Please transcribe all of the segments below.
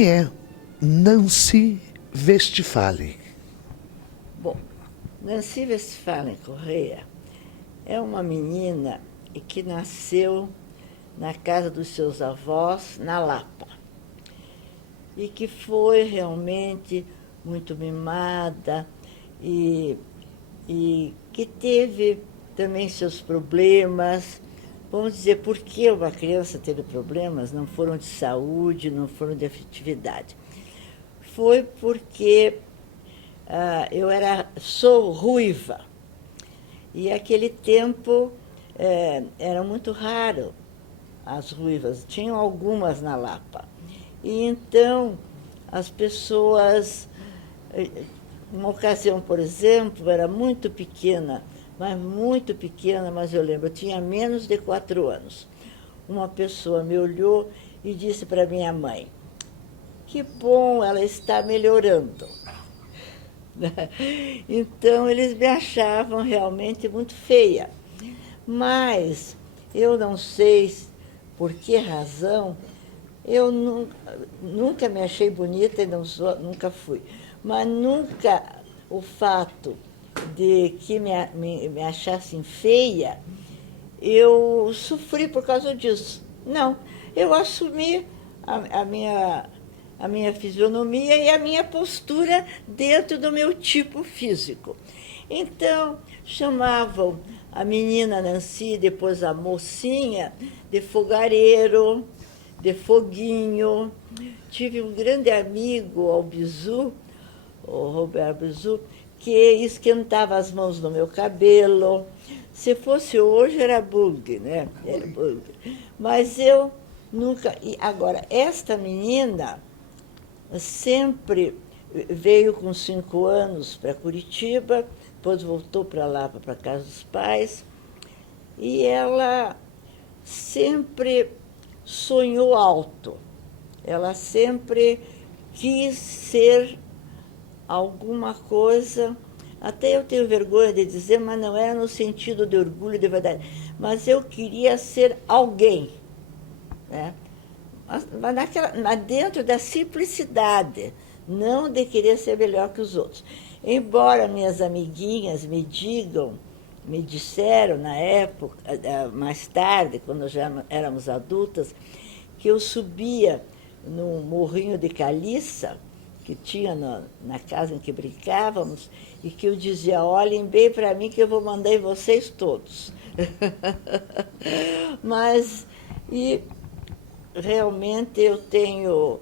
Quem é Nancy Westphalen? Bom, Nancy Westphalen Correia é uma menina que nasceu na casa dos seus avós, na Lapa, e que foi realmente muito mimada e que teve também seus problemas. Vamos dizer, por que uma criança teve problemas? Não foram de saúde, não foram de afetividade. Foi porque sou ruiva. E aquele tempo era muito raro as ruivas, tinham algumas na Lapa. E então as pessoas, uma ocasião, por exemplo, era muito pequena, mas eu lembro, eu tinha menos de 4 anos. Uma pessoa me olhou e disse para minha mãe: que bom, ela está melhorando. Então, eles me achavam realmente muito feia. Mas eu não sei por que razão, eu nunca me achei bonita e nunca fui. Mas nunca o fato de que me achassem feia, eu sofri por causa disso. Não, eu assumi a minha fisionomia e a minha postura dentro do meu tipo físico. Então, chamavam a menina Nancy, depois a mocinha, de fogareiro, de foguinho. Tive um grande amigo, o Roberto Bizu, que esquentava as mãos no meu cabelo. Se fosse hoje, era bug, né? Era bug. Mas eu nunca... E agora, esta menina sempre veio com 5 anos para Curitiba, depois voltou para lá, para a casa dos pais, e ela sempre sonhou alto. Ela sempre quis ser alguma coisa, até eu tenho vergonha de dizer, mas não era no sentido de orgulho de verdade, mas eu queria ser alguém, né? Mas dentro da simplicidade, não de querer ser melhor que os outros. Embora minhas amiguinhas me disseram na época, mais tarde, quando já éramos adultas, que eu subia num morrinho de caliça que tinha na casa em que brincávamos, e que eu dizia: olhem bem para mim que eu vou mandar em vocês todos. Mas, realmente eu tenho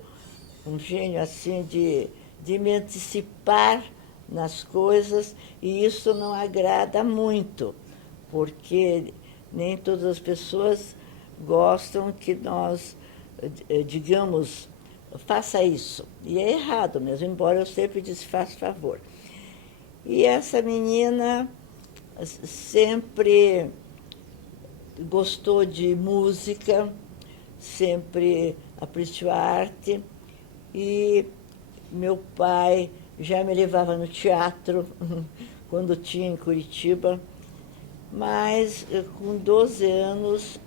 um gênio assim de me antecipar nas coisas, e isso não agrada muito, porque nem todas as pessoas gostam que nós, digamos, faça isso. E é errado mesmo, embora eu sempre disse: faça favor. E essa menina sempre gostou de música, sempre apreciou a arte, e meu pai já me levava no teatro quando tinha em Curitiba, mas com 12 anos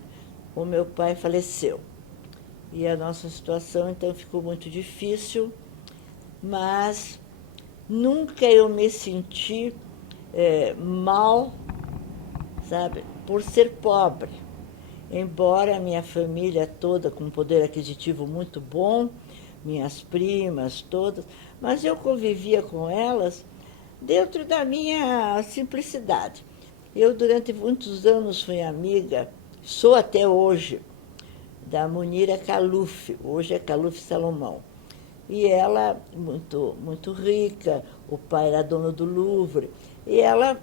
o meu pai faleceu. E a nossa situação então ficou muito difícil, mas nunca eu me senti mal, sabe, por ser pobre. Embora a minha família toda com poder aquisitivo muito bom, minhas primas todas, mas eu convivia com elas dentro da minha simplicidade. Eu, durante muitos anos, fui amiga, sou até hoje, da Munira Caluf, hoje é Caluf Salomão. E ela, muito rica, o pai era dono do Louvre, e ela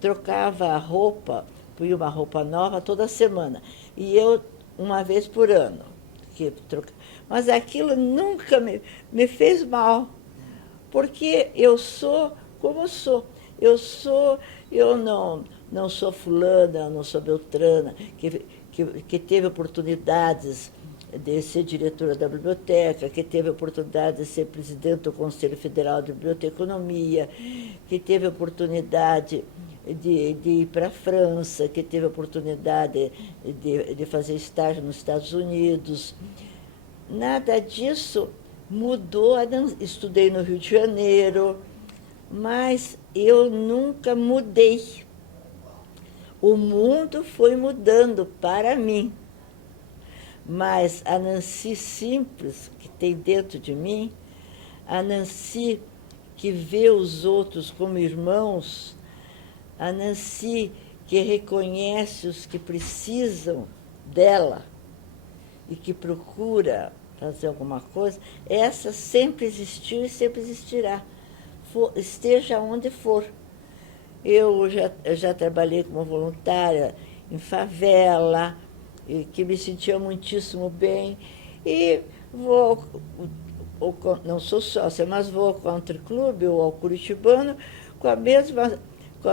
trocava a roupa, punha uma roupa nova toda semana, e eu uma vez por ano. Mas aquilo nunca me fez mal, porque eu sou como sou. Eu não sou fulana, não sou beltrana, que teve oportunidades de ser diretora da biblioteca, que teve oportunidade de ser presidente do Conselho Federal de Biblioteconomia, que teve oportunidade de ir para a França, que teve oportunidade de fazer estágio nos Estados Unidos. nada disso mudou. Estudei no Rio de Janeiro, mas eu nunca mudei. O mundo foi mudando para mim. Mas a Nancy simples, que tem dentro de mim, a Nancy que vê os outros como irmãos, a Nancy que reconhece os que precisam dela e que procura fazer alguma coisa, essa sempre existiu e sempre existirá, esteja onde for. Eu já trabalhei como voluntária em favela, e que me sentia muitíssimo bem, e não sou sócia, mas vou ao country club ou ao curitibano com a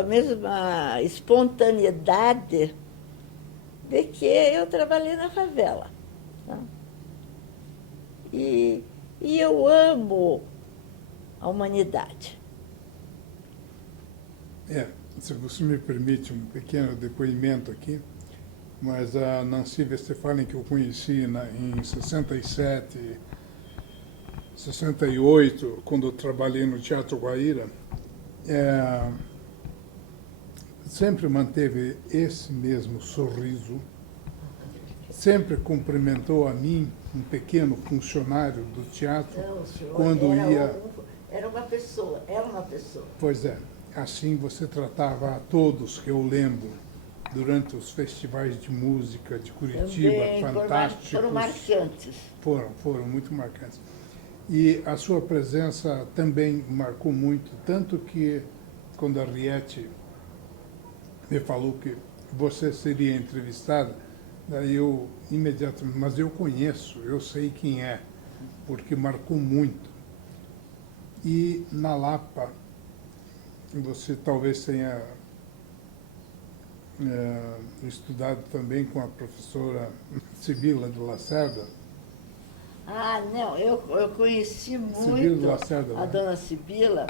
mesma espontaneidade de que eu trabalhei na favela. Tá? E eu amo a humanidade. Se você me permite um pequeno depoimento aqui, mas a Nancy Westphalen, que eu conheci em 67, 68, quando eu trabalhei no Teatro Guaíra, sempre manteve esse mesmo sorriso, sempre cumprimentou a mim, um pequeno funcionário do teatro, Não, senhor, quando ia... Era uma pessoa. Pois é, assim você tratava a todos que eu lembro, durante os festivais de música de Curitiba, também, fantásticos. Foram marcantes. Foram muito marcantes. E a sua presença também marcou muito, tanto que quando a Riete me falou que você seria entrevistada, daí eu imediatamente, mas eu conheço, eu sei quem é, porque marcou muito. E na Lapa, você talvez tenha estudado também com a professora Sibila de Lacerda. Ah, não, eu conheci Sibila de muito Lacerda, a né? dona Sibila,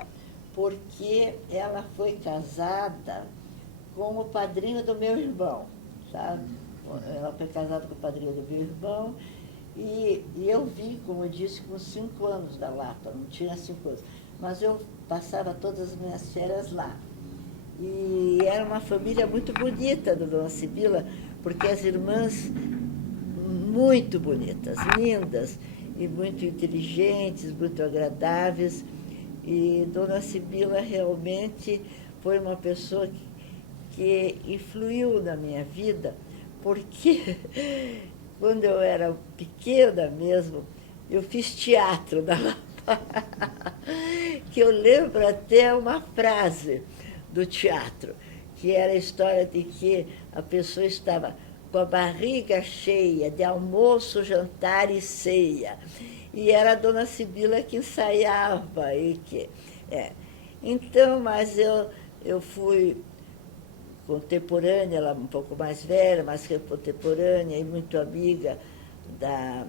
porque ela foi casada com o padrinho do meu irmão, sabe? Ela foi casada com o padrinho do meu irmão, e eu vim, como eu disse, com 5 anos da Lapa, não tinha 5 anos, mas eu passava todas as minhas férias lá. E era uma família muito bonita da dona Sibila, porque as irmãs muito bonitas, lindas, e muito inteligentes, muito agradáveis. E dona Sibila realmente foi uma pessoa que influiu na minha vida, porque quando eu era pequena mesmo, eu fiz teatro na Lapa, que eu lembro até uma frase do teatro, que era a história de que a pessoa estava com a barriga cheia de almoço, jantar e ceia. E era a dona Sibila que ensaiava. Então, mas eu fui contemporânea, ela um pouco mais velha, mas contemporânea e muito amiga da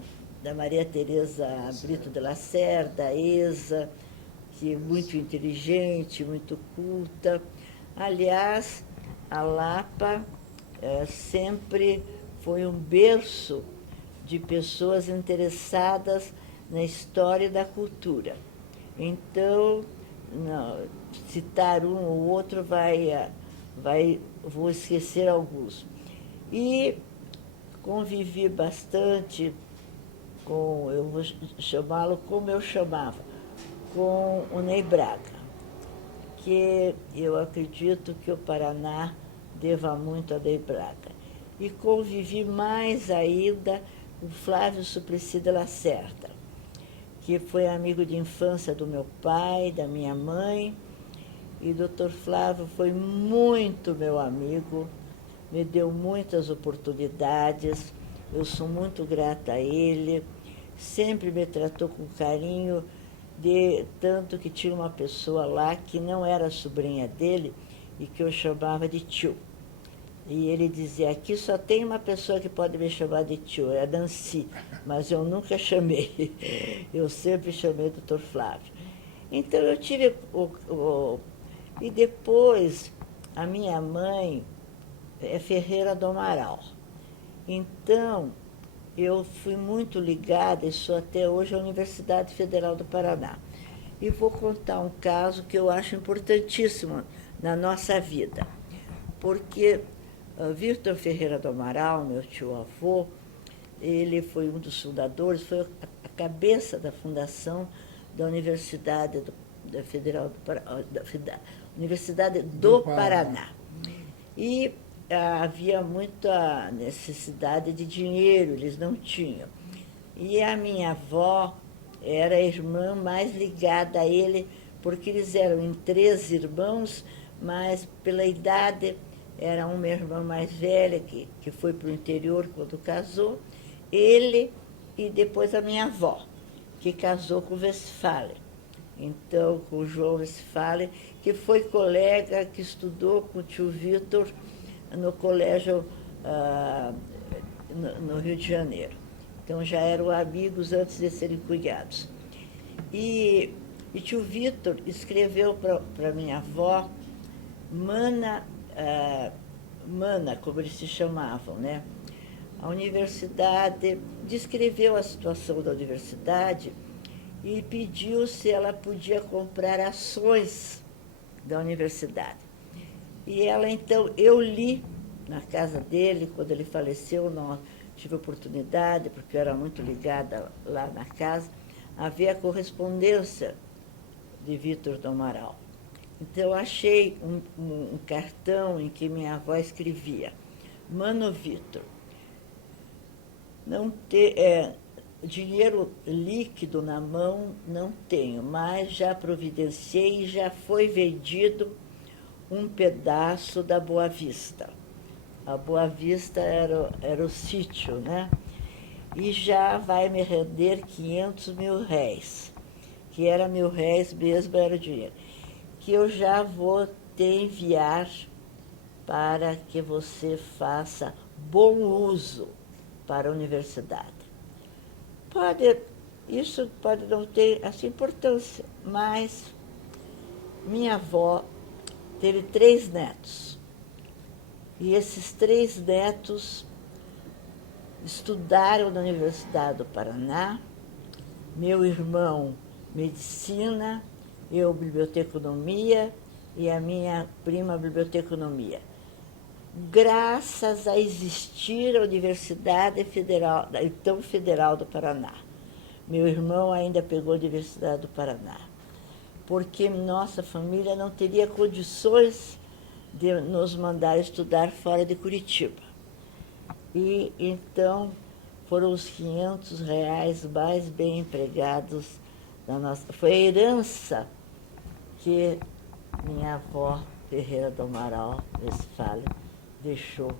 Maria Teresa Brito de Lacerda, Eza, que é muito inteligente, muito culta. Aliás, a Lapa sempre foi um berço de pessoas interessadas na história da cultura. Então, não, citar um ou outro vou esquecer alguns. E convivi bastante com, eu vou chamá-lo como eu chamava, com o Ney Braga, que eu acredito que o Paraná deva muito a Ney Braga. E convivi mais ainda com Flávio Suplicy de Lacerda, que foi amigo de infância do meu pai, da minha mãe, e o Dr. Flávio foi muito meu amigo, me deu muitas oportunidades, eu sou muito grata a ele, sempre me tratou com carinho, tanto que tinha uma pessoa lá que não era sobrinha dele e que eu chamava de tio. E ele dizia, aqui só tem uma pessoa que pode me chamar de tio, é a Nancy, mas eu nunca chamei, eu sempre chamei o Dr. Flávio. Então eu tive e depois a minha mãe é Ferreira do Amaral. Então eu fui muito ligada, e sou até hoje, à Universidade Federal do Paraná. E vou contar um caso que eu acho importantíssimo na nossa vida, porque Vitor Ferreira do Amaral, meu tio-avô, ele foi um dos fundadores, foi a cabeça da fundação da Universidade da Federal da Universidade do Paraná. E havia muita necessidade de dinheiro, eles não tinham. E a minha avó era a irmã mais ligada a ele, porque eles eram em 3 irmãos, mas pela idade era uma irmã mais velha, que foi para o interior quando casou, ele e depois a minha avó, que casou com o Westphalen. Então, com o João Westphalen, que foi colega, que estudou com o tio Vitor no colégio no Rio de Janeiro. Então, já eram amigos antes de serem cunhados. E tio Vitor escreveu para minha avó, Mana, como eles se chamavam, né? A universidade, descreveu a situação da universidade e pediu se ela podia comprar ações da universidade. E ela, então, eu li na casa dele, quando ele faleceu, não tive oportunidade, porque eu era muito ligada lá na casa, havia a correspondência de Vitor do Amaral. Então, eu achei um cartão em que minha avó escrevia: Mano Vitor, não dinheiro líquido na mão não tenho, mas já providenciei e já foi vendido um pedaço da Boa Vista. A Boa Vista era o sítio, né? E já vai me render 500 mil réis, que era R$ 1.000 mesmo, era o dinheiro, que eu já vou te enviar para que você faça bom uso para a universidade. Isso pode não ter essa importância, mas minha avó teve 3 netos. E esses 3 netos estudaram na Universidade do Paraná, meu irmão, medicina, eu, biblioteconomia, e a minha prima, biblioteconomia. Graças a existir a Universidade Federal, então Federal do Paraná. Meu irmão ainda pegou a Universidade do Paraná, porque nossa família não teria condições de nos mandar estudar fora de Curitiba. E então foram os R$ 500 mais bem empregados da nossa. Foi a herança que minha avó Ferreira do Amaral Westphalen deixou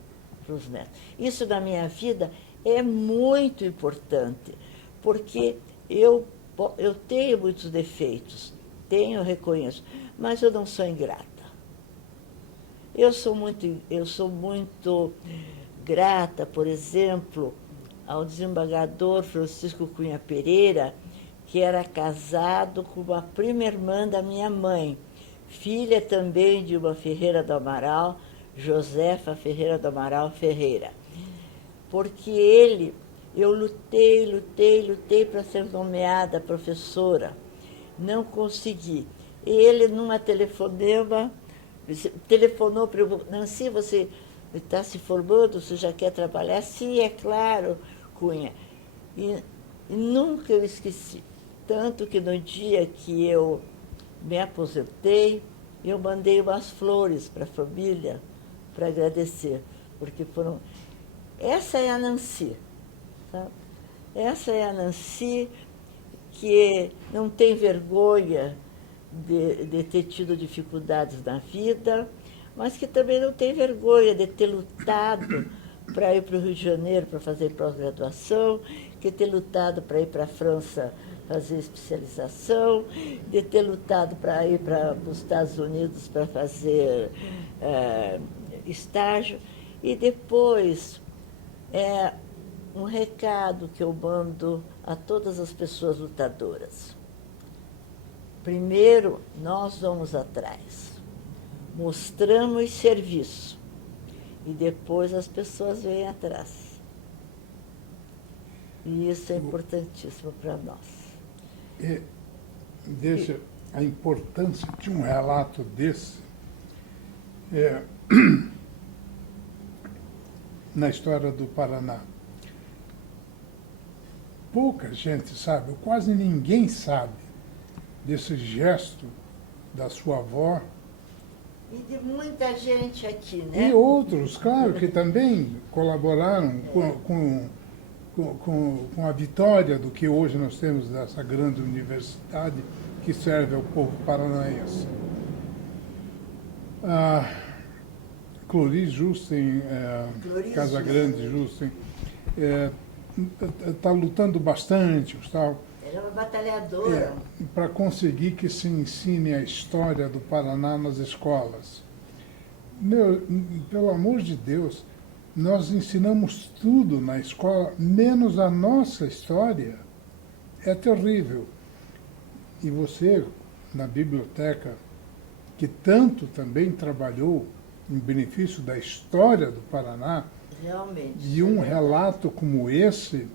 para os netos. Isso na minha vida é muito importante, porque eu tenho muitos defeitos, reconheço, mas eu não sou ingrata. Eu sou muito grata, por exemplo, ao desembargador Francisco Cunha Pereira, que era casado com a prima irmã da minha mãe, filha também de uma Ferreira do Amaral, Josefa Ferreira do Amaral Ferreira. Porque eu lutei para ser nomeada professora. Não consegui. Ele, numa telefonema, telefonou para eu: Nancy, você está se formando, você já quer trabalhar? Sim, é claro, Cunha. E nunca eu esqueci. Tanto que no dia que eu me aposentei, eu mandei umas flores para a família para agradecer, porque foram... Essa é a Nancy, sabe? Essa é a Nancy que não tem vergonha de ter tido dificuldades na vida, mas que também não tem vergonha de ter lutado para ir para o Rio de Janeiro para fazer pós-graduação, de ter lutado para ir para a França fazer especialização, de ter lutado para ir para os Estados Unidos para fazer estágio. E depois, um recado que eu mando a todas as pessoas lutadoras. Primeiro, nós vamos atrás, mostramos serviço, e depois as pessoas vêm atrás. E isso é importantíssimo para nós. E veja a importância de um relato desse na história do Paraná. Pouca gente sabe, ou quase ninguém sabe, desse gesto da sua avó. E de muita gente aqui, né? E outros, claro, que também colaboraram com a vitória do que hoje nós temos dessa grande universidade que serve ao povo paranaense. Cloris Justen, Cloris Casagrande Justen, está lutando bastante, Gustavo, Ela é uma batalhadora. para conseguir que se ensine a história do Paraná nas escolas. Pelo amor de Deus, nós ensinamos tudo na escola, menos a nossa história. É terrível. E você, na biblioteca, que tanto também trabalhou em benefício da história do Paraná, Realmente. e um relato como esse,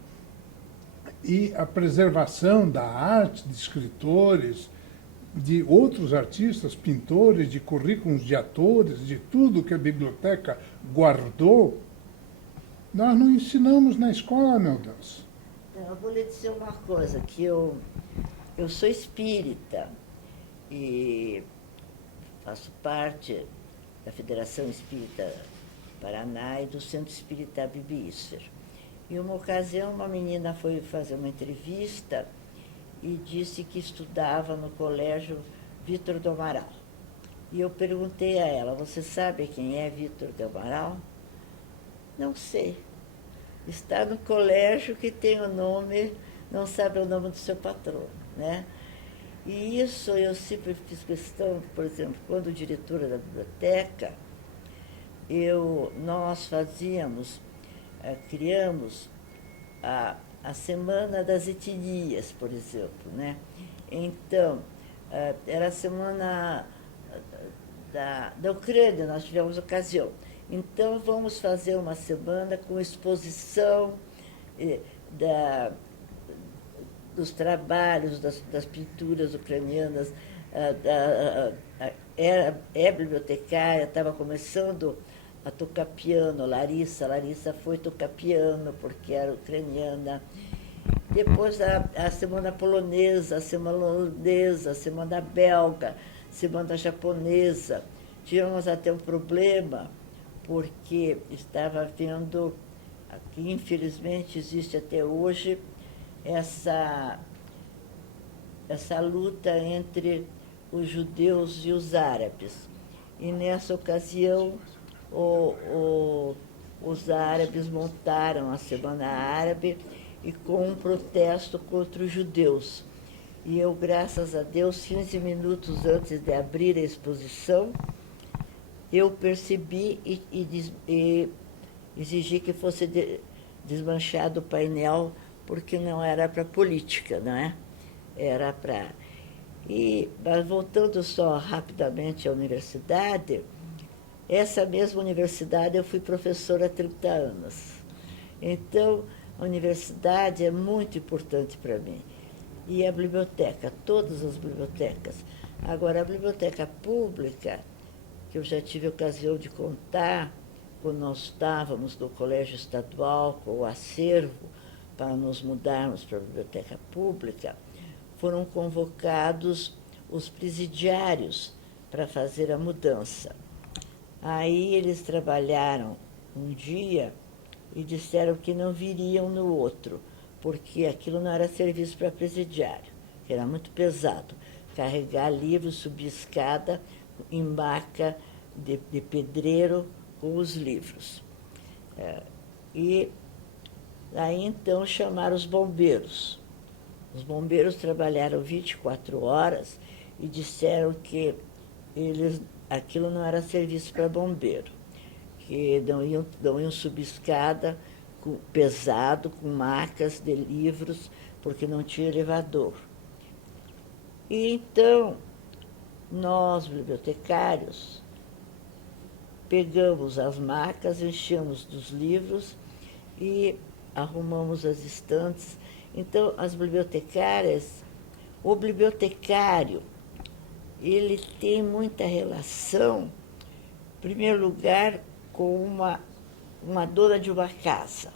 e a preservação da arte de escritores, de outros artistas, pintores, de currículos de atores, de tudo que a biblioteca guardou, nós não ensinamos na escola, meu Deus. Então, eu vou lhe dizer uma coisa, que eu sou espírita e faço parte da Federação Espírita Paraná e do Centro Espírita Bibi Isfer. E uma ocasião, uma menina foi fazer uma entrevista e disse que estudava no colégio Vítor do Amaral. E eu perguntei a ela, você sabe quem é Vítor do Amaral? Não sei. Está no colégio que tem o nome, não sabe o nome do seu patrono, né? E isso eu sempre fiz questão, por exemplo, quando diretora da biblioteca, nós criamos a Semana das Etnias, por exemplo, né? Então, era a semana da Ucrânia, nós tivemos ocasião. Então, vamos fazer uma semana com exposição dos trabalhos, das pinturas ucranianas. É bibliotecária, estava começando a tocar piano, Larissa foi tocar piano porque era ucraniana. Depois a semana polonesa, a semana holandesa, a semana belga, a semana japonesa. Tivemos até um problema, porque estava havendo, aqui infelizmente existe até hoje, essa luta entre os judeus e os árabes. E nessa ocasião, os árabes montaram a Semana Árabe e com um protesto contra os judeus. E eu, graças a Deus, 15 minutos antes de abrir a exposição, eu percebi e exigi que fosse desmanchado o painel, porque não era para política, não é? Era para... Mas voltando só rapidamente à universidade, essa mesma universidade eu fui professora há 30 anos. Então, a universidade é muito importante para mim. E a biblioteca, todas as bibliotecas. Agora, a biblioteca pública, que eu já tive a ocasião de contar, quando nós estávamos no colégio estadual com o acervo, para nos mudarmos para a biblioteca pública, foram convocados os presidiários para fazer a mudança. Aí eles trabalharam um dia e disseram que não viriam no outro, porque aquilo não era serviço para presidiário, era muito pesado. Carregar livros, subir escada em maca de pedreiro com os livros. E aí então chamaram os bombeiros. Os bombeiros trabalharam 24 horas e disseram que aquilo não era serviço para bombeiro, que não iam subir escada pesado, com macas de livros, porque não tinha elevador. E então, nós, bibliotecários, pegamos as macas, enchemos dos livros e arrumamos as estantes. Então, as bibliotecárias, o bibliotecário, ele tem muita relação, em primeiro lugar, com uma dona de uma casa,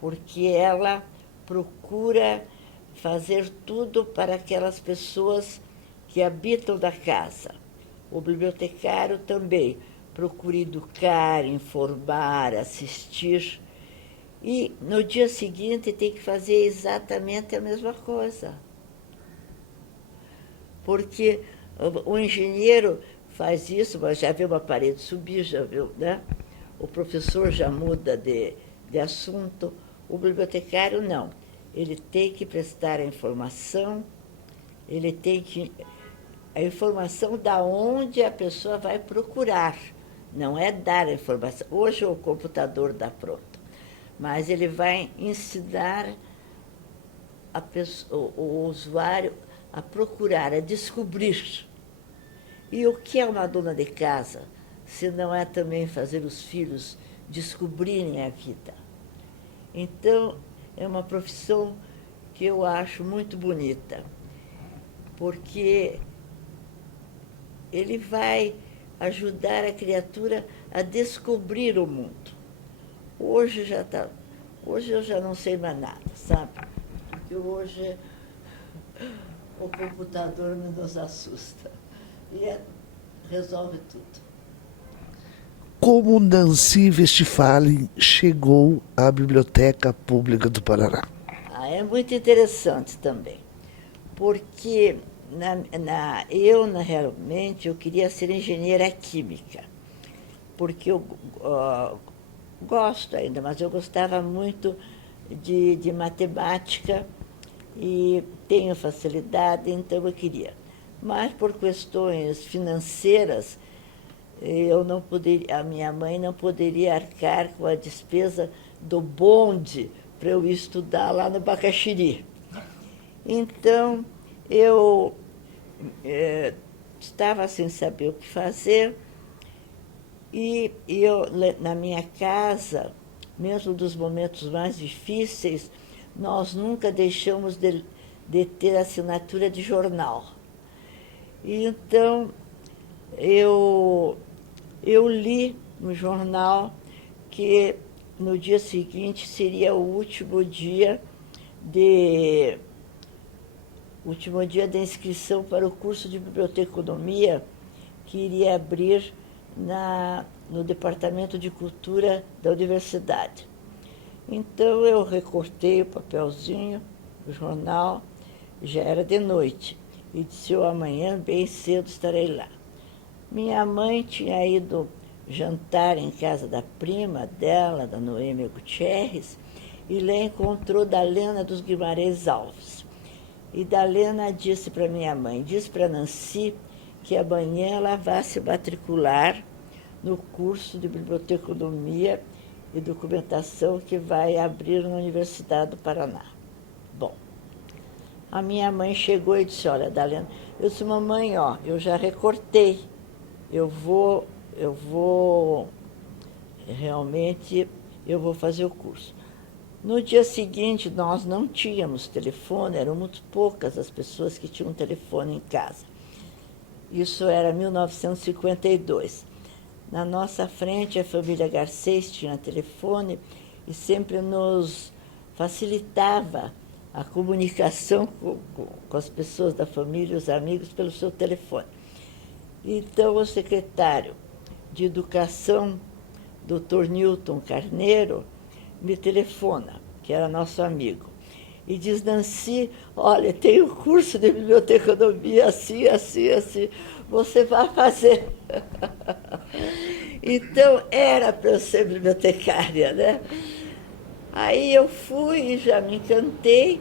porque ela procura fazer tudo para aquelas pessoas que habitam da casa. O bibliotecário também procura educar, informar, assistir. E no dia seguinte tem que fazer exatamente a mesma coisa. Porque o engenheiro faz isso, mas já viu uma parede subir, já viu, né? O professor já muda de assunto, o bibliotecário não. Ele tem que prestar a informação, ele tem que... A informação da onde a pessoa vai procurar, não é dar a informação. Hoje o computador dá pronto, mas ele vai ensinar o usuário a procurar, a descobrir. E o que é uma dona de casa, se não é também fazer os filhos descobrirem a vida? Então, é uma profissão que eu acho muito bonita, porque ele vai ajudar a criatura a descobrir o mundo. Hoje eu já não sei mais nada, sabe? Porque hoje o computador nos assusta e resolve tudo. Como Nancy Westphalen chegou à Biblioteca Pública do Paraná? É muito interessante também, porque realmente eu queria ser engenheira química, porque eu gosto ainda, mas eu gostava muito de matemática e tenho facilidade, então eu queria. Mas por questões financeiras, a minha mãe não poderia arcar com a despesa do bonde para eu estudar lá no Bacaxiri. Então, eu estava sem saber o que fazer e eu, na minha casa, mesmo dos momentos mais difíceis, nós nunca deixamos de ter assinatura de jornal. E então, eu li no jornal que no dia seguinte seria o último dia de inscrição para o curso de biblioteconomia que iria abrir no Departamento de Cultura da Universidade. Então eu recortei o papelzinho do jornal, já era de noite, e disse: eu amanhã bem cedo estarei lá. Minha mãe tinha ido jantar em casa da prima dela, da Noêmia Gutierrez, e lá encontrou Dalena dos Guimarães Alves. E Dalena disse para minha mãe, disse para Nancy que amanhã ela vai se matricular no curso de biblioteconomia e documentação que vai abrir na Universidade do Paraná. Bom, a minha mãe chegou e disse: olha, Dalena, eu disse: mamãe, ó, eu já recortei, eu vou fazer o curso. No dia seguinte, nós não tínhamos telefone, eram muito poucas as pessoas que tinham telefone em casa. Isso era 1952. Na nossa frente, a família Garcês tinha telefone e sempre nos facilitava a comunicação com as pessoas da família, os amigos, pelo seu telefone. Então, o secretário de Educação, Dr. Newton Carneiro, me telefona, que era nosso amigo, e diz: Nancy, olha, tem um curso de biblioteconomia assim, assim, assim, você vai fazer. Então, era para eu ser bibliotecária, né? Aí eu fui e já me encantei,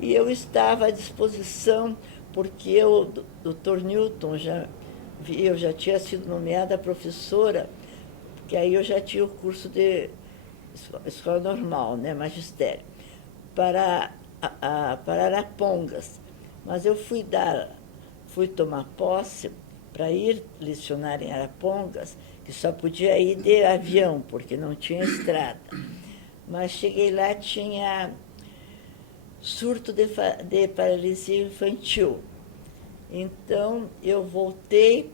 e eu estava à disposição, porque o Dr. Newton, eu já tinha sido nomeada professora, porque aí eu já tinha o curso de escola normal, né, magistério, para Arapongas. Mas eu fui tomar posse para ir lecionar em Arapongas, que só podia ir de avião, porque não tinha estrada. mas cheguei lá, tinha surto de paralisia infantil. Então, eu voltei,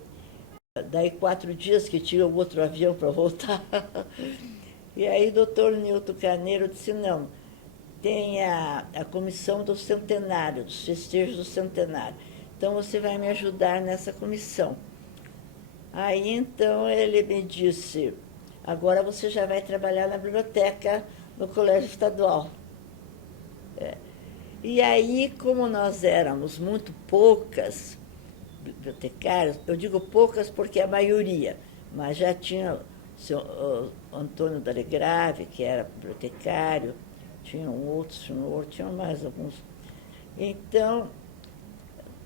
daí 4 dias que tinha outro avião para voltar. E aí o doutor Nilton Carneiro disse, não, tem a comissão do centenário, dos festejos do centenário. Então, você vai me ajudar nessa comissão. Aí, então, ele me disse, agora você já vai trabalhar na biblioteca no Colégio Estadual. E aí, como nós éramos muito poucas bibliotecárias, eu digo poucas porque a maioria, mas já tinha o seu Antônio Dalegrave, que era bibliotecário, tinha um outro senhor, tinha mais alguns. Então,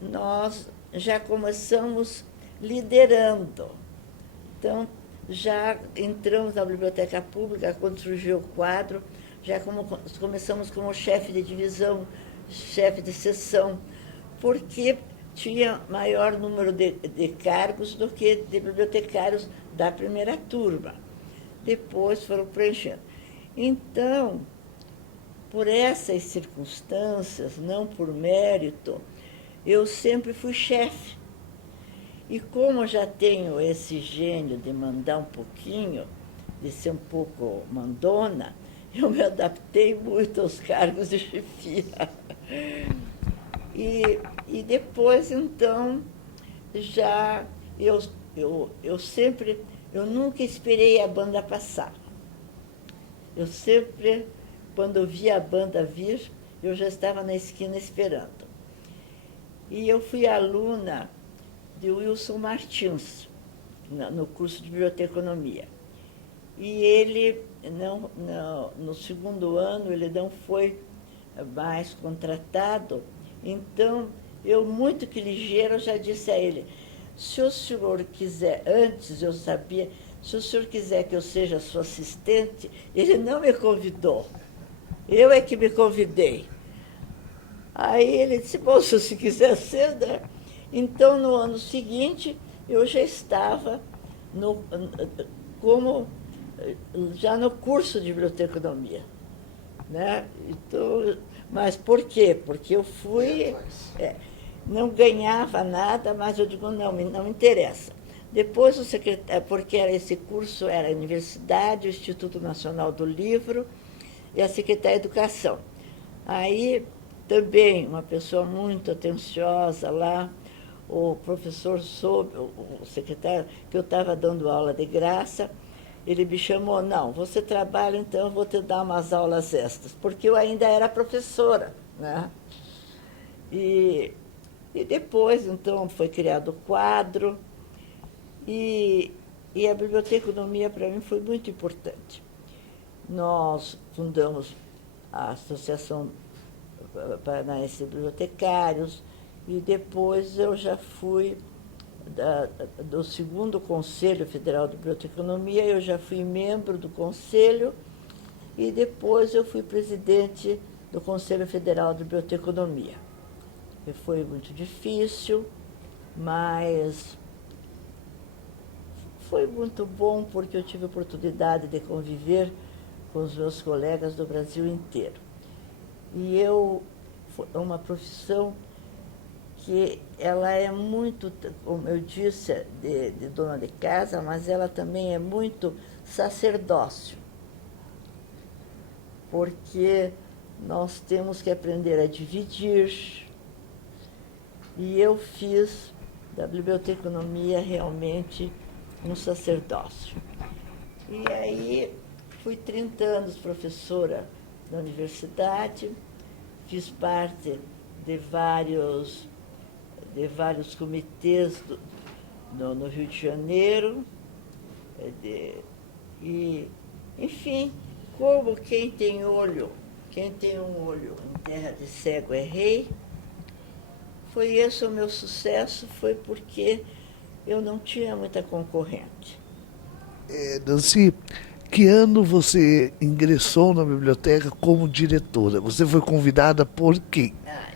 nós já começamos liderando. Então, já entramos na biblioteca pública, quando surgiu o quadro, já começamos como chefe de divisão, chefe de seção, porque tinha maior número de cargos do que de bibliotecários da primeira turma. Depois foram preenchendo. Então, por essas circunstâncias, não por mérito, eu sempre fui chefe. E como já tenho esse gênio de mandar um pouquinho, de ser um pouco mandona, eu me adaptei muito aos cargos de chefia. E depois, então, já eu sempre, eu nunca esperei a banda passar. Eu sempre, quando eu via a banda vir, eu já estava na esquina esperando. E eu fui aluna de Wilson Martins, no curso de biblioteconomia. E ele, no segundo ano, ele não foi mais contratado. Então, eu, muito que ligeiro, já disse a ele, se o senhor quiser, antes eu sabia, se o senhor quiser que eu seja sua assistente, ele não me convidou. Eu é que me convidei. Aí ele disse, bom, se você quiser ser, né? Então, no ano seguinte, eu já estava já no curso de biblioteconomia, né? Então, mas por quê? Porque eu fui, não ganhava nada, mas eu digo, não me interessa. Depois, o secretário, porque esse curso era a Universidade, o Instituto Nacional do Livro e a Secretaria de Educação. Aí, também, uma pessoa muito atenciosa lá, o professor soube, o secretário, que eu estava dando aula de graça, ele me chamou, não, você trabalha, então eu vou te dar umas aulas extras, porque eu ainda era professora, né? E depois, então, foi criado o quadro, e a biblioteconomia, para mim, foi muito importante. Nós fundamos a Associação Paranaense de Bibliotecários, e depois eu já fui do segundo Conselho Federal de Biblioteconomia, eu já fui membro do Conselho, e depois eu fui presidente do Conselho Federal de Biblioteconomia. E foi muito difícil, mas foi muito bom, porque eu tive a oportunidade de conviver com os meus colegas do Brasil inteiro. E é uma profissão que ela é muito, como eu disse, de dona de casa, mas ela também é muito sacerdócio, porque nós temos que aprender a dividir, e eu fiz da biblioteconomia realmente um sacerdócio. E aí fui 30 anos professora na universidade, fiz parte de vários comitês no Rio de Janeiro, e, enfim, como quem tem um olho em terra de cego é rei, foi esse o meu sucesso, foi porque eu não tinha muita concorrente. Nancy, que ano você ingressou na biblioteca como diretora? Você foi convidada por quem?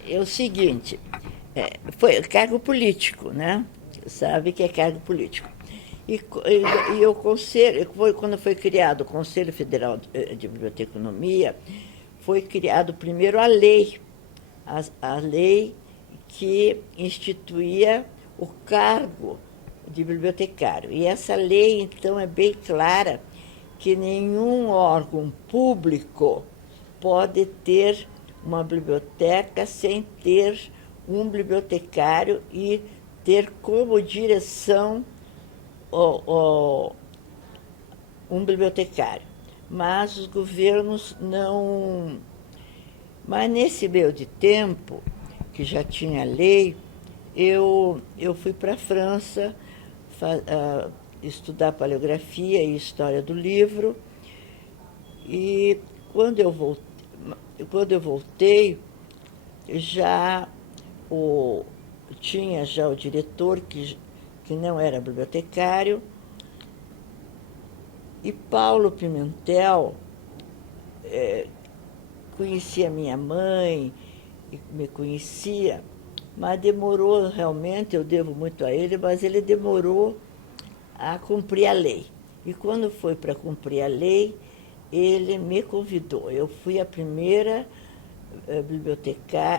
É o seguinte, foi cargo político, né? Sabe que é cargo político. E o conselho, quando foi criado o Conselho Federal de Biblioteconomia, foi criado primeiro a lei que instituía o cargo de bibliotecário. E essa lei, então, é bem clara que nenhum órgão público pode ter uma biblioteca sem ter um bibliotecário e ter como direção um bibliotecário. Mas os governos não... Mas nesse meio de tempo, que já tinha lei, eu fui para a França estudar paleografia e história do livro, e quando eu voltei já tinha já o diretor, que não era bibliotecário, e Paulo Pimentel conhecia minha mãe, me conhecia, mas demorou realmente, eu devo muito a ele, mas ele demorou a cumprir a lei. E quando foi para cumprir a lei, ele me convidou. Eu fui a primeira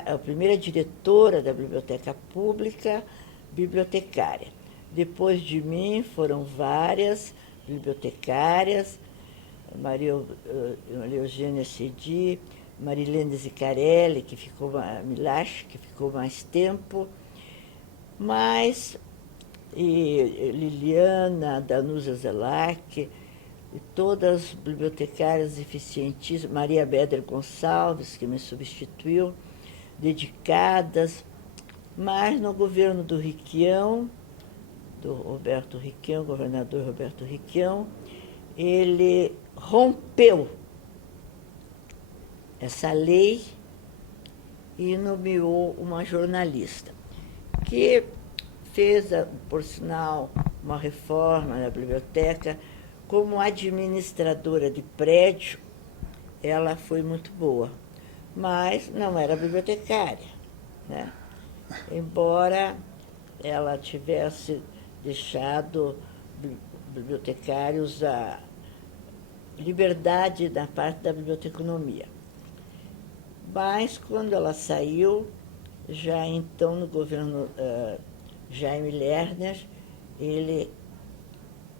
a primeira diretora da Biblioteca Pública bibliotecária. Depois de mim foram várias bibliotecárias, Maria Eugênia Cedi, Marilene Zicarelli, Milache, que ficou mais tempo, e Liliana, Danusa Zelac, e todas bibliotecárias eficientíssimas, Maria Beder Gonçalves, que me substituiu, dedicadas, mas no governo do Riquião, do Roberto Riquião, governador Roberto Riquião, ele rompeu essa lei e nomeou uma jornalista, que fez, por sinal, uma reforma na biblioteca. Como administradora de prédio, ela foi muito boa, mas não era bibliotecária, né? Embora ela tivesse deixado bibliotecários a liberdade na parte da biblioteconomia. Mas, quando ela saiu, já então no governo Jaime Lerner, ele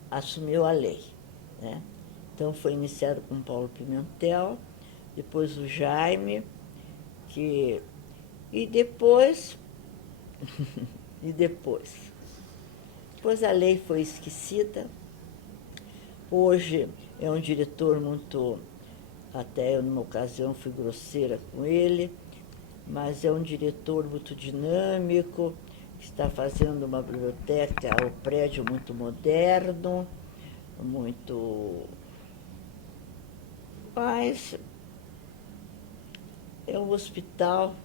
assumiu a lei, né? Então, foi iniciado com Paulo Pimentel, depois o Jaime, e depois Depois a lei foi esquecida. Hoje é um diretor muito... Até eu, numa ocasião, fui grosseira com ele, mas é um diretor muito dinâmico, que está fazendo uma biblioteca, um prédio muito moderno, muito... Mas é um hospital,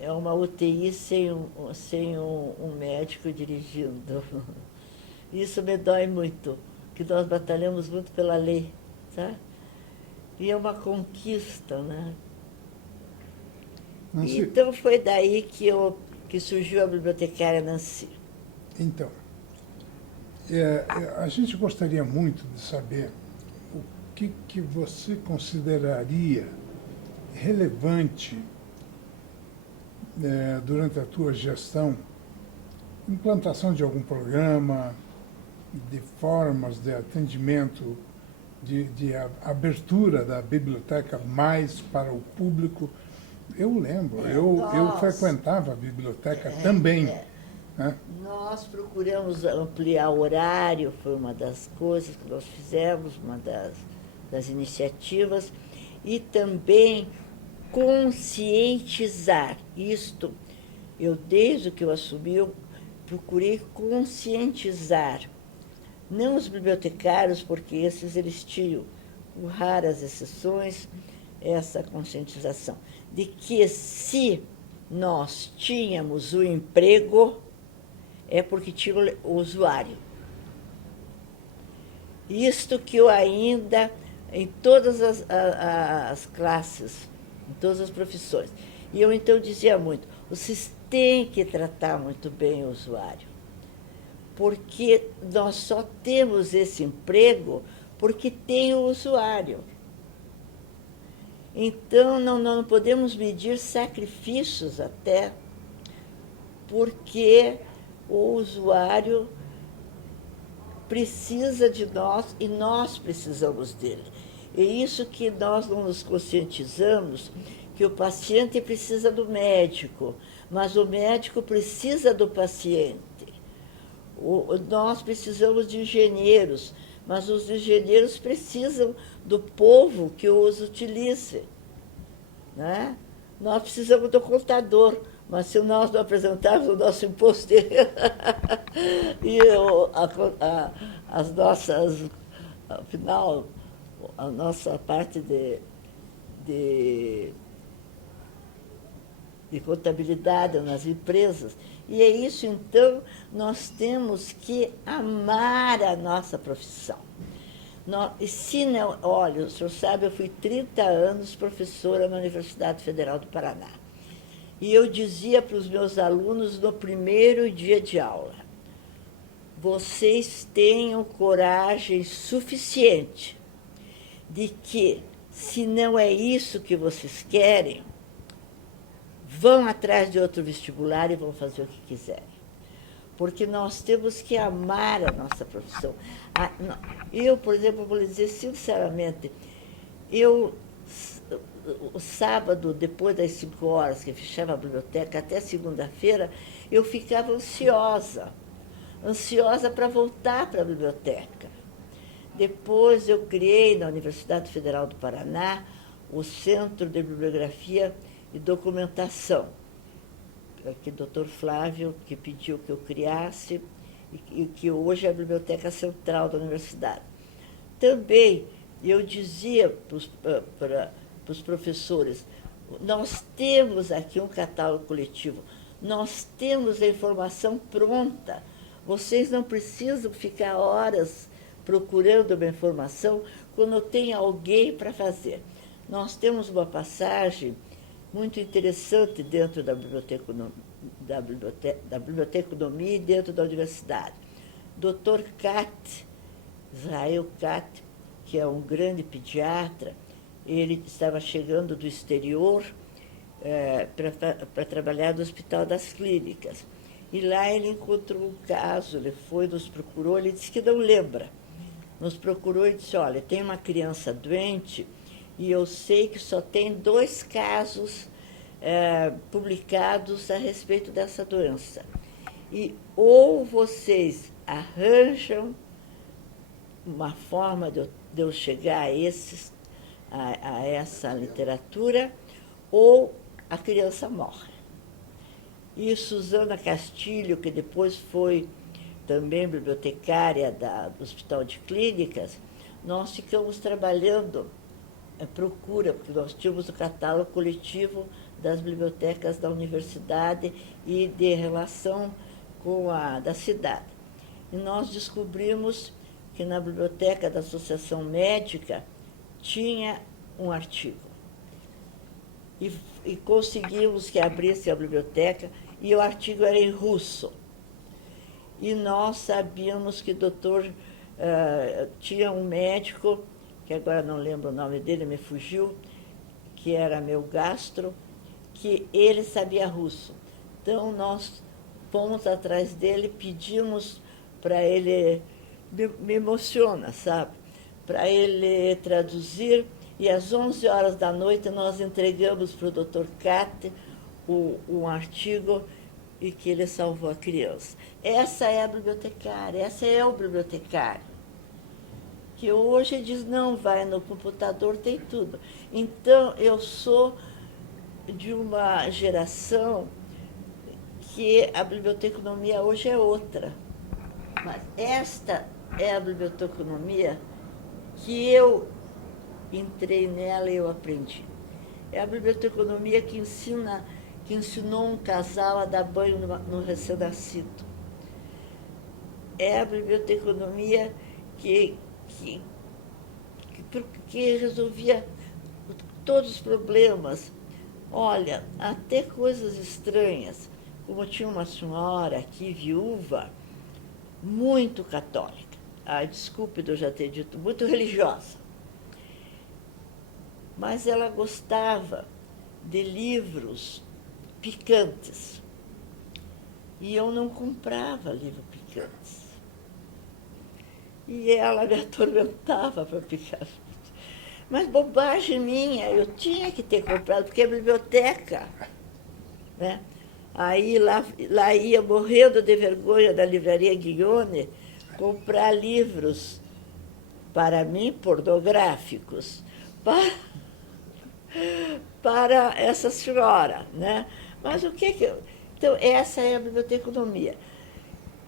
é uma UTI sem um médico dirigindo. Isso me dói muito, que nós batalhamos muito pela lei, sabe? E é uma conquista, né? Nancy, então foi daí que surgiu a bibliotecária Nancy. Então, a gente gostaria muito de saber o que você consideraria relevante durante a tua gestão, implantação de algum programa, de formas de atendimento, de abertura da biblioteca mais para o público. Eu lembro, eu frequentava a biblioteca também. Né? Nós procuramos ampliar o horário, foi uma das coisas que nós fizemos, uma das iniciativas, e também conscientizar. Isto, desde que eu assumi, eu procurei conscientizar, não os bibliotecários, porque esses eles tinham, com raras exceções, essa conscientização de que se nós tínhamos o emprego, é porque tinha o usuário. Isto que eu ainda, em todas as classes, em todas as profissões, e eu então dizia muito, vocês têm que tratar muito bem o usuário, porque nós só temos esse emprego porque tem o usuário. Então, não podemos medir sacrifícios até, porque o usuário precisa de nós e nós precisamos dele. É isso que nós não nos conscientizamos, que o paciente precisa do médico, mas o médico precisa do paciente. Nós precisamos de engenheiros, mas os engenheiros precisam do povo que os utilize. Né? Nós precisamos do contador, mas se nós não apresentarmos o nosso imposto e as nossas, afinal, a nossa parte de contabilidade nas empresas. E é isso, então, nós temos que amar a nossa profissão. E se não, olha, o senhor sabe, eu fui 30 anos professora na Universidade Federal do Paraná. E eu dizia para os meus alunos no primeiro dia de aula: vocês tenham coragem suficiente de que, se não é isso que vocês querem, vão atrás de outro vestibular e vão fazer o que quiserem. Porque nós temos que amar a nossa profissão. Eu, por exemplo, vou lhe dizer sinceramente, o sábado, depois das 5 horas, que fechava a biblioteca, até segunda-feira, eu ficava ansiosa para voltar para a biblioteca. Depois eu criei na Universidade Federal do Paraná o Centro de Bibliografia e Documentação, que o doutor Flávio que pediu que eu criasse, e que hoje é a Biblioteca Central da Universidade. Também eu dizia para os professores: nós temos aqui um catálogo coletivo, nós temos a informação pronta, vocês não precisam ficar horas procurando uma informação quando tem alguém para fazer. Nós temos uma passagem muito interessante dentro da biblioteconomia e dentro da universidade. Dr. Israel Katz, que é um grande pediatra, ele estava chegando do exterior para trabalhar no Hospital das Clínicas. E lá ele encontrou um caso, ele foi, nos procurou, ele disse que não lembra. Nos procurou e disse: olha, tem uma criança doente e eu sei que só tem 2 casos publicados a respeito dessa doença. E ou vocês arranjam uma forma de eu chegar a essa literatura, ou a criança morre. E Susana Castilho, que depois foi também bibliotecária do Hospital de Clínicas, nós ficamos trabalhando procura, porque nós tínhamos o catálogo coletivo das bibliotecas da universidade e de relação com a da cidade. E nós descobrimos que na biblioteca da Associação Médica tinha um artigo. E conseguimos que abrisse a biblioteca, e o artigo era em russo. E nós sabíamos que o doutor tinha um médico, que agora não lembro o nome dele, me fugiu, que era meu gastro, que ele sabia russo. Então, nós fomos atrás dele, pedimos para ele, me emociona, sabe? Para ele traduzir, e às 11 horas da noite nós entregamos para o Dr. Katz um artigo e que ele salvou a criança. Essa é a bibliotecária, essa é o bibliotecário. Que hoje diz: não, vai no computador, tem tudo. Então, eu sou de uma geração que a biblioteconomia hoje é outra. Mas esta é a biblioteconomia que eu entrei nela e eu aprendi. É a biblioteconomia que ensinou um casal a dar banho no recém-nascido. É a biblioteconomia que resolvia todos os problemas. Olha, até coisas estranhas, como tinha uma senhora aqui, viúva, muito católica. Ai, desculpe de eu já ter dito, muito religiosa. Mas ela gostava de livros picantes. E eu não comprava livros picantes. E ela me atormentava para picar. Mas bobagem minha, eu tinha que ter comprado, porque é biblioteca. Né? Aí lá ia morrendo de vergonha da livraria Guione comprar livros, para mim, pornográficos, para essa senhora. Né? Mas o que que eu... Então, essa é a biblioteconomia.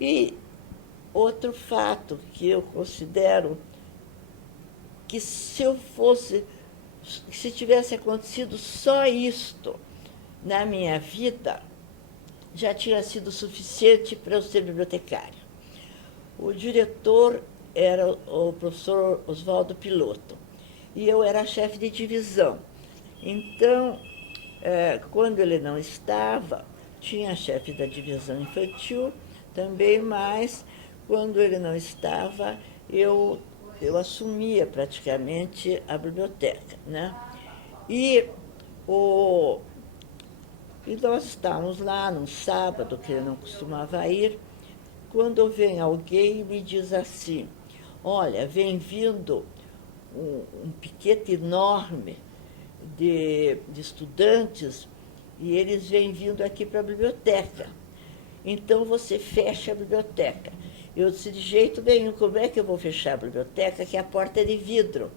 E outro fato que eu considero que se tivesse acontecido só isto na minha vida, já tinha sido suficiente para eu ser bibliotecária. O diretor era o professor Oswaldo Piloto, e eu era chefe de divisão. Então, quando ele não estava, tinha chefe da divisão infantil também, mas quando ele não estava, eu assumia praticamente a biblioteca. Né? E nós estávamos lá num sábado, que ele não costumava ir, quando vem alguém e me diz assim, olha, vem vindo um piquete enorme de estudantes e eles vêm vindo aqui para a biblioteca. Então você fecha a biblioteca. Eu disse, de jeito nenhum, como é que eu vou fechar a biblioteca, que a porta é de vidro?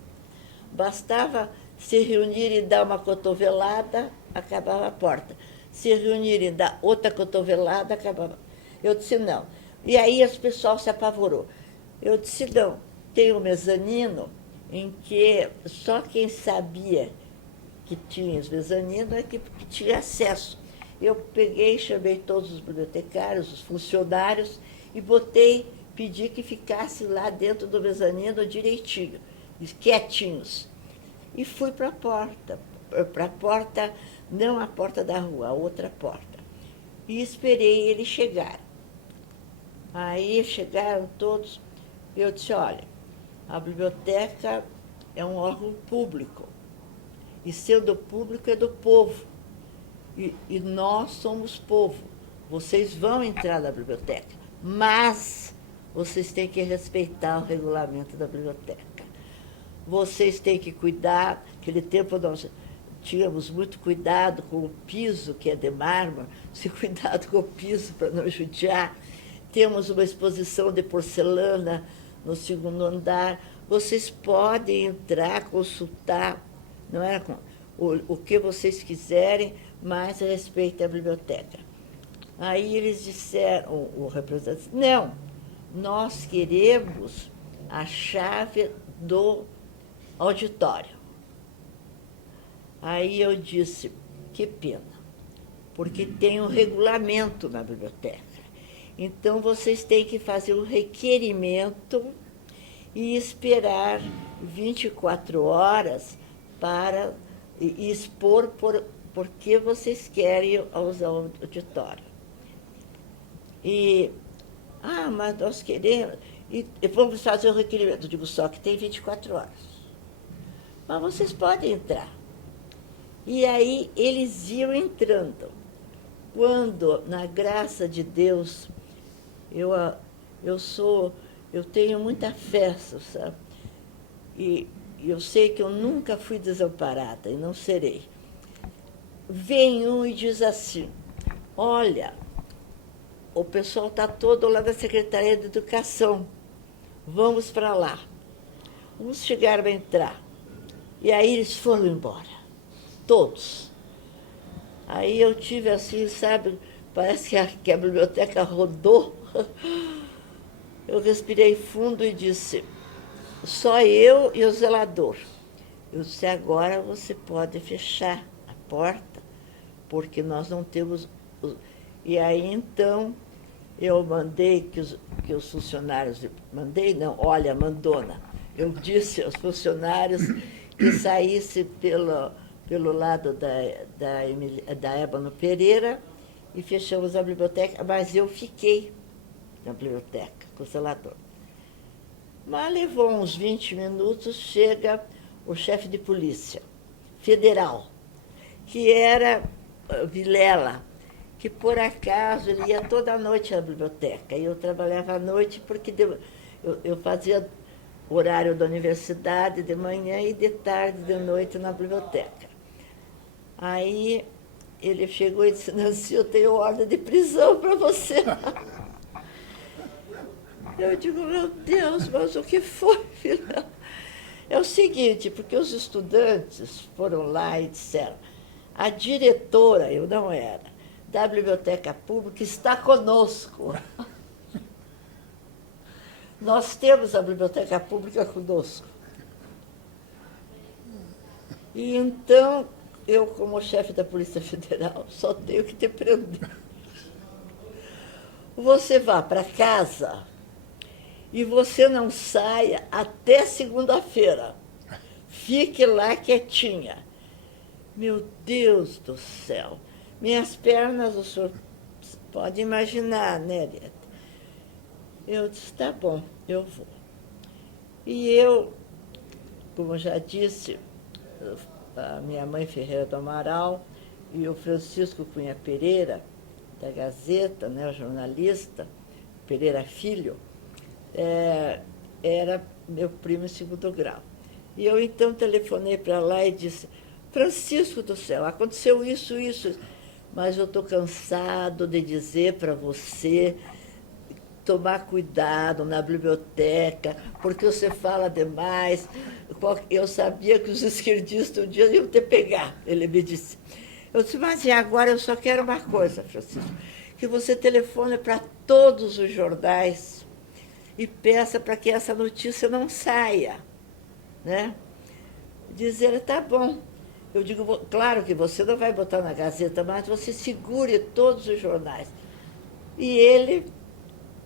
Bastava se reunir e dar uma cotovelada, acabava a porta. Se reunir e dar outra cotovelada, acabava. Eu disse, não. E aí o pessoal se apavorou. Eu disse, não, tem um mezanino em que só quem sabia que tinha os mezaninos é que tinha acesso. Eu peguei, chamei todos os bibliotecários, os funcionários, e pedi que ficassem lá dentro do mezanino direitinho, quietinhos. E fui para a porta, não a porta da rua, a outra porta. E esperei eles chegarem. Aí chegaram todos, eu disse, olha, a biblioteca é um órgão público, e sendo público é do povo, e nós somos povo. Vocês vão entrar na biblioteca, mas vocês têm que respeitar o regulamento da biblioteca. Vocês têm que cuidar, naquele tempo nós tínhamos muito cuidado com o piso, que é de mármore, se cuidado com o piso para não judiar. Temos uma exposição de porcelana no segundo andar. Vocês podem entrar, consultar, não é, o que vocês quiserem, mas respeitem a biblioteca. Aí eles disseram, o representante, não, nós queremos a chave do auditório. Aí eu disse, que pena, porque tem um regulamento na biblioteca. Então, vocês têm que fazer um requerimento e esperar 24 horas para expor por que vocês querem usar o auditório. Mas nós queremos, e vamos fazer o requerimento. Eu digo, só que tem 24 horas. Mas vocês podem entrar. E aí eles iam entrando. Quando, na graça de Deus, eu tenho muita fé, sabe? E eu sei que eu nunca fui desamparada e não serei. Vem um e diz assim, olha, o pessoal está todo lá da Secretaria de Educação, vamos para lá. Uns chegaram a entrar, e aí eles foram embora, todos. Aí eu tive assim, sabe, parece que a biblioteca rodou. Eu respirei fundo e disse, só eu e o zelador. Eu disse, agora você pode fechar a porta, porque nós não temos... E aí, então, eu mandei que os funcionários... Mandona. Eu disse aos funcionários que saísse pelo lado da Ébano Pereira e fechamos a biblioteca, mas eu fiquei. na biblioteca, com o zelador. Mas levou uns 20 minutos, chega o chefe de polícia federal, que era Vilela, que por acaso ele ia toda noite à biblioteca. E eu trabalhava à noite porque eu fazia horário da universidade de manhã e de tarde, de noite na biblioteca. Aí ele chegou e disse, Nancy, eu tenho ordem de prisão para você. Eu digo, meu Deus, mas o que foi, filha? É o seguinte, porque os estudantes foram lá e disseram, a diretora, eu não era, da biblioteca pública está conosco. Nós temos a biblioteca pública conosco. E então, eu, como chefe da Polícia Federal, só tenho que te prender. Você vá para casa e você não saia até segunda-feira. Fique lá quietinha. Meu Deus do céu. Minhas pernas, o senhor pode imaginar, né, Ariete? Eu disse, tá bom, eu vou. E eu, como já disse, a minha mãe Ferreira do Amaral e o Francisco Cunha Pereira, da Gazeta, né, o jornalista, Pereira Filho, era meu primo em segundo grau. E eu então telefonei para lá e disse, Francisco do céu, aconteceu isso, mas eu estou cansado de dizer para você tomar cuidado na biblioteca, porque você fala demais. Eu sabia que os esquerdistas um dia iam te pegar, ele me disse. Eu disse, mas e agora eu só quero uma coisa, Francisco, que você telefone para todos os jornais e peça para que essa notícia não saia, né? Dizer, tá bom. Eu digo, claro que você não vai botar na Gazeta, mas você segure todos os jornais. E ele,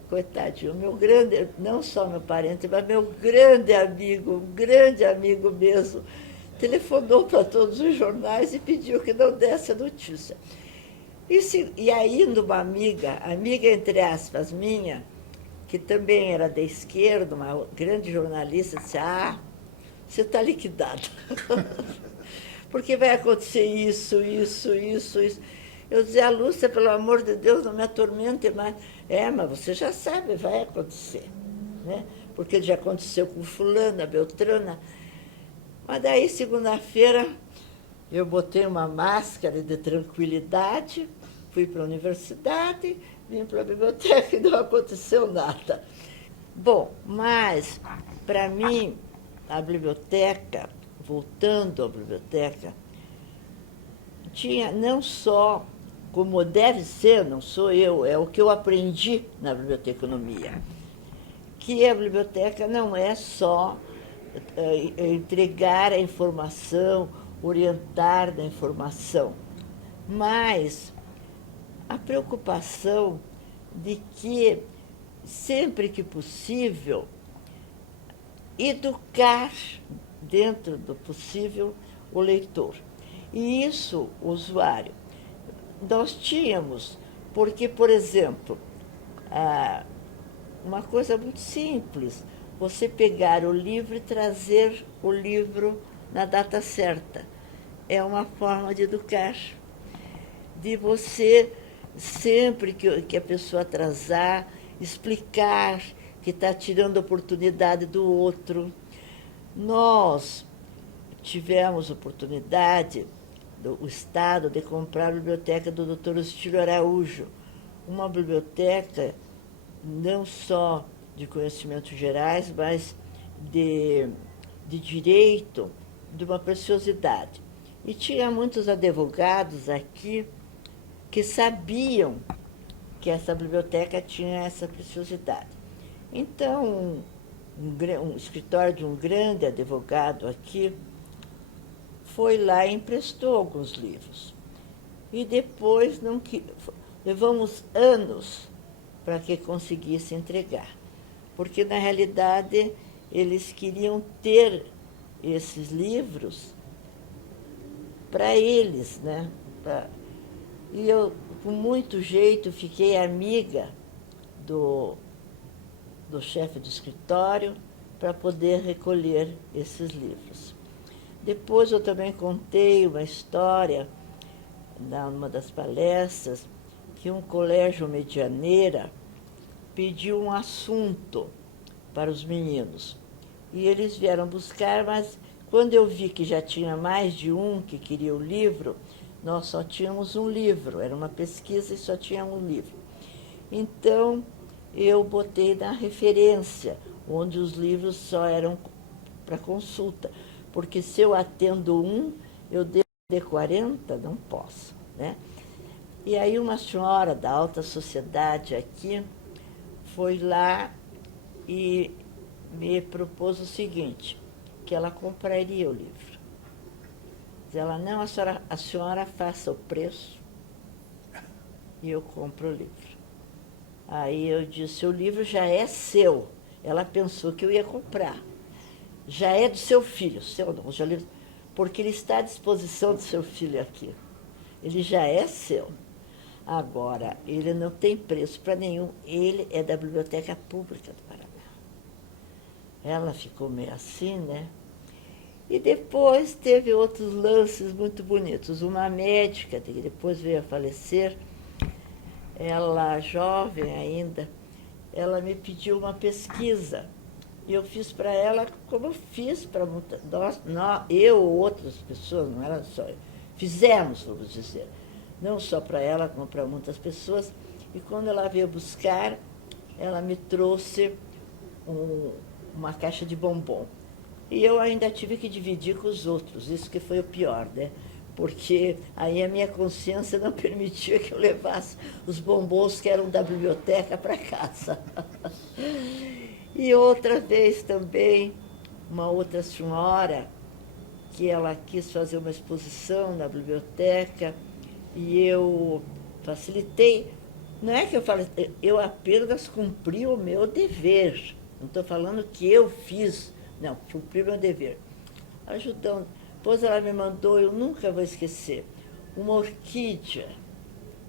coitadinho, meu grande, não só meu parente, mas meu grande amigo mesmo, telefonou para todos os jornais e pediu que não desse a notícia. E aí, uma amiga entre aspas, minha, que também era da esquerda, uma grande jornalista, disse, você está liquidada. Porque vai acontecer isso. Eu dizia, Lúcia, pelo amor de Deus, não me atormente mais. Mas você já sabe, vai acontecer. Né? Porque já aconteceu com fulana, Beltrana. Mas daí, segunda-feira, eu botei uma máscara de tranquilidade, fui para a universidade, vim para a biblioteca e não aconteceu nada. Bom, mas, para mim, a biblioteca, voltando à biblioteca, tinha não só, como deve ser, não sou eu, é o que eu aprendi na biblioteconomia, que a biblioteca não é só entregar a informação, orientar da informação, mas a preocupação de que, sempre que possível, educar, dentro do possível, o leitor. E isso, o usuário. Nós tínhamos, porque, por exemplo, uma coisa muito simples, você pegar o livro e trazer o livro na data certa. É uma forma de educar, de você, sempre que a pessoa atrasar, explicar que está tirando a oportunidade do outro. Nós tivemos oportunidade, o Estado, de comprar a biblioteca do Dr. Ostílio Araújo, uma biblioteca não só de conhecimentos gerais, mas de direito, de uma preciosidade. E tinha muitos advogados aqui que sabiam que essa biblioteca tinha essa preciosidade. Então, um escritório de um grande advogado aqui foi lá e emprestou alguns livros. E depois levamos anos para que conseguisse entregar. Porque, na realidade, eles queriam ter esses livros para eles, né? E eu, com muito jeito, fiquei amiga do do chefe de escritório para poder recolher esses livros. Depois eu também contei uma história, numa das palestras, que um colégio Medianeira pediu um assunto para os meninos. E eles vieram buscar, mas quando eu vi que já tinha mais de um que queria o livro, nós só tínhamos um livro, era uma pesquisa e só tinha um livro. Então, eu botei na referência, onde os livros só eram para consulta, porque se eu atendo um, eu devo atender 40? Não posso, né? E aí uma senhora da alta sociedade aqui foi lá e me propôs o seguinte, que ela compraria o livro. Ela, não, a senhora faça o preço e eu compro o livro. Aí eu disse, o livro já é seu. Ela pensou que eu ia comprar. Já é do seu filho, seu não, já li, porque ele está à disposição do seu filho aqui. Ele já é seu. Agora, ele não tem preço para nenhum, ele é da Biblioteca Pública do Paraná. Ela ficou meio assim, né? E depois teve outros lances muito bonitos. Uma médica, que depois veio a falecer, ela, jovem ainda, ela me pediu uma pesquisa. E eu fiz para ela como eu fiz para muitas... Eu ou outras pessoas, não era só eu. Fizemos, vamos dizer. Não só para ela, como para muitas pessoas. E quando ela veio buscar, ela me trouxe uma caixa de bombom. E eu ainda tive que dividir com os outros, isso que foi o pior, né? Porque aí a minha consciência não permitia que eu levasse os bombons que eram da biblioteca para casa. E outra vez também, uma outra senhora, que ela quis fazer uma exposição na biblioteca, e eu facilitei. Não é que eu falei, eu apenas cumpri o meu dever. Não estou falando que eu fiz. Não, cumpri meu dever. Ajudando. Depois ela me mandou, eu nunca vou esquecer, uma orquídea.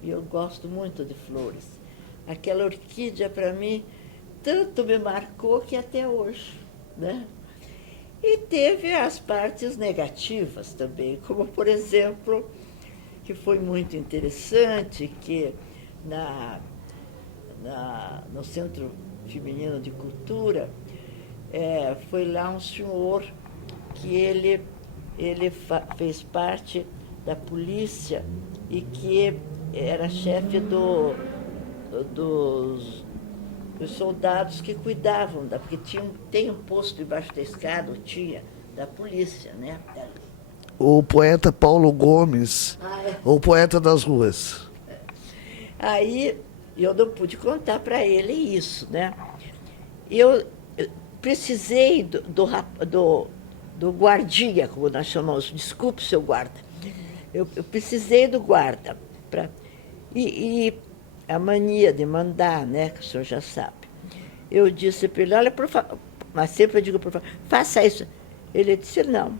E eu gosto muito de flores. Aquela orquídea, para mim, tanto me marcou que até hoje, né? E teve as partes negativas também, como, por exemplo, que foi muito interessante, que no Centro Feminino de Cultura, foi lá um senhor que ele fez parte da polícia e que era chefe dos soldados que cuidavam, porque tem um posto embaixo da escada, da polícia, né? O poeta Paulo Gomes, o poeta das ruas. Aí eu não pude contar para ele isso, né? Eu precisei do guardinha, como nós chamamos, desculpe, seu guarda. Eu precisei do guarda. E a mania de mandar, né, que o senhor já sabe. Eu disse para ele, olha, por favor, mas sempre eu digo, por favor, faça isso. Ele disse, não.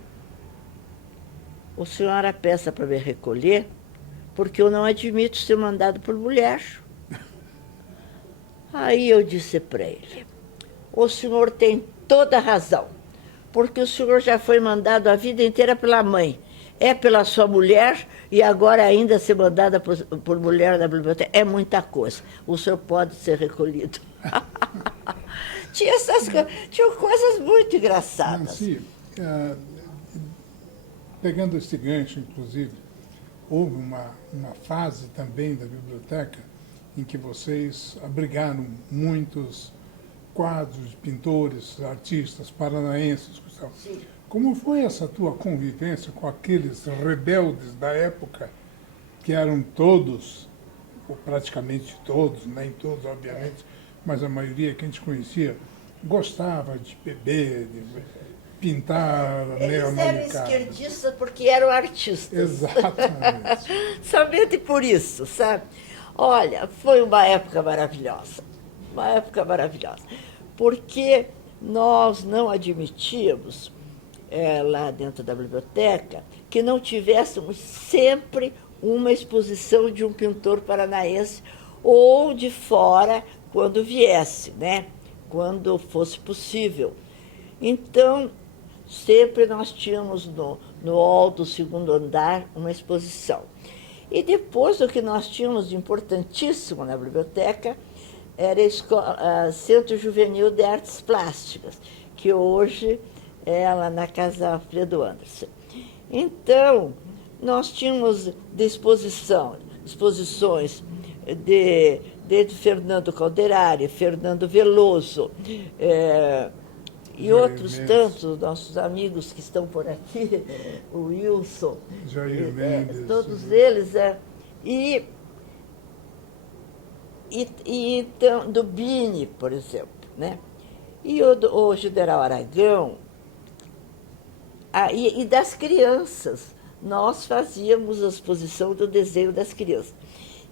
O senhor peça para me recolher, porque eu não admito ser mandado por mulher. Aí eu disse para ele, o senhor tem toda a razão, porque o senhor já foi mandado a vida inteira pela mãe, é pela sua mulher, e agora ainda ser mandada por mulher na biblioteca, é muita coisa. O senhor pode ser recolhido. Tinha coisas muito engraçadas. Nancy, pegando esse gancho, inclusive, houve uma fase também da biblioteca em que vocês abrigaram muitos quadros, pintores, artistas paranaenses. Sim. Como foi essa tua convivência com aqueles rebeldes da época, que eram todos, ou praticamente todos, nem todos, obviamente, mas a maioria que a gente conhecia, gostava de beber, de pintar, eles eram esquerdistas porque eram artistas. Exatamente. Somente por isso, sabe? Olha, foi uma época maravilhosa. Uma época maravilhosa. Porque nós não admitíamos, lá dentro da biblioteca, que não tivéssemos sempre uma exposição de um pintor paranaense ou de fora, quando viesse, né? quando fosse possível. Então, sempre nós tínhamos no hall do segundo andar uma exposição. E depois, o que nós tínhamos de importantíssimo na biblioteca era a Centro Juvenil de Artes Plásticas, que hoje é lá na Casa Alfredo Anderson. Então, nós tínhamos exposições de Fernando Calderari, Fernando Veloso, e Jair outros Mendes. tantos nossos amigos que estão por aqui, o Wilson, Jair Mendes. todos eles. Então, do Bini, por exemplo, né? E o General Aragão, e das crianças. Nós fazíamos a exposição do desenho das crianças.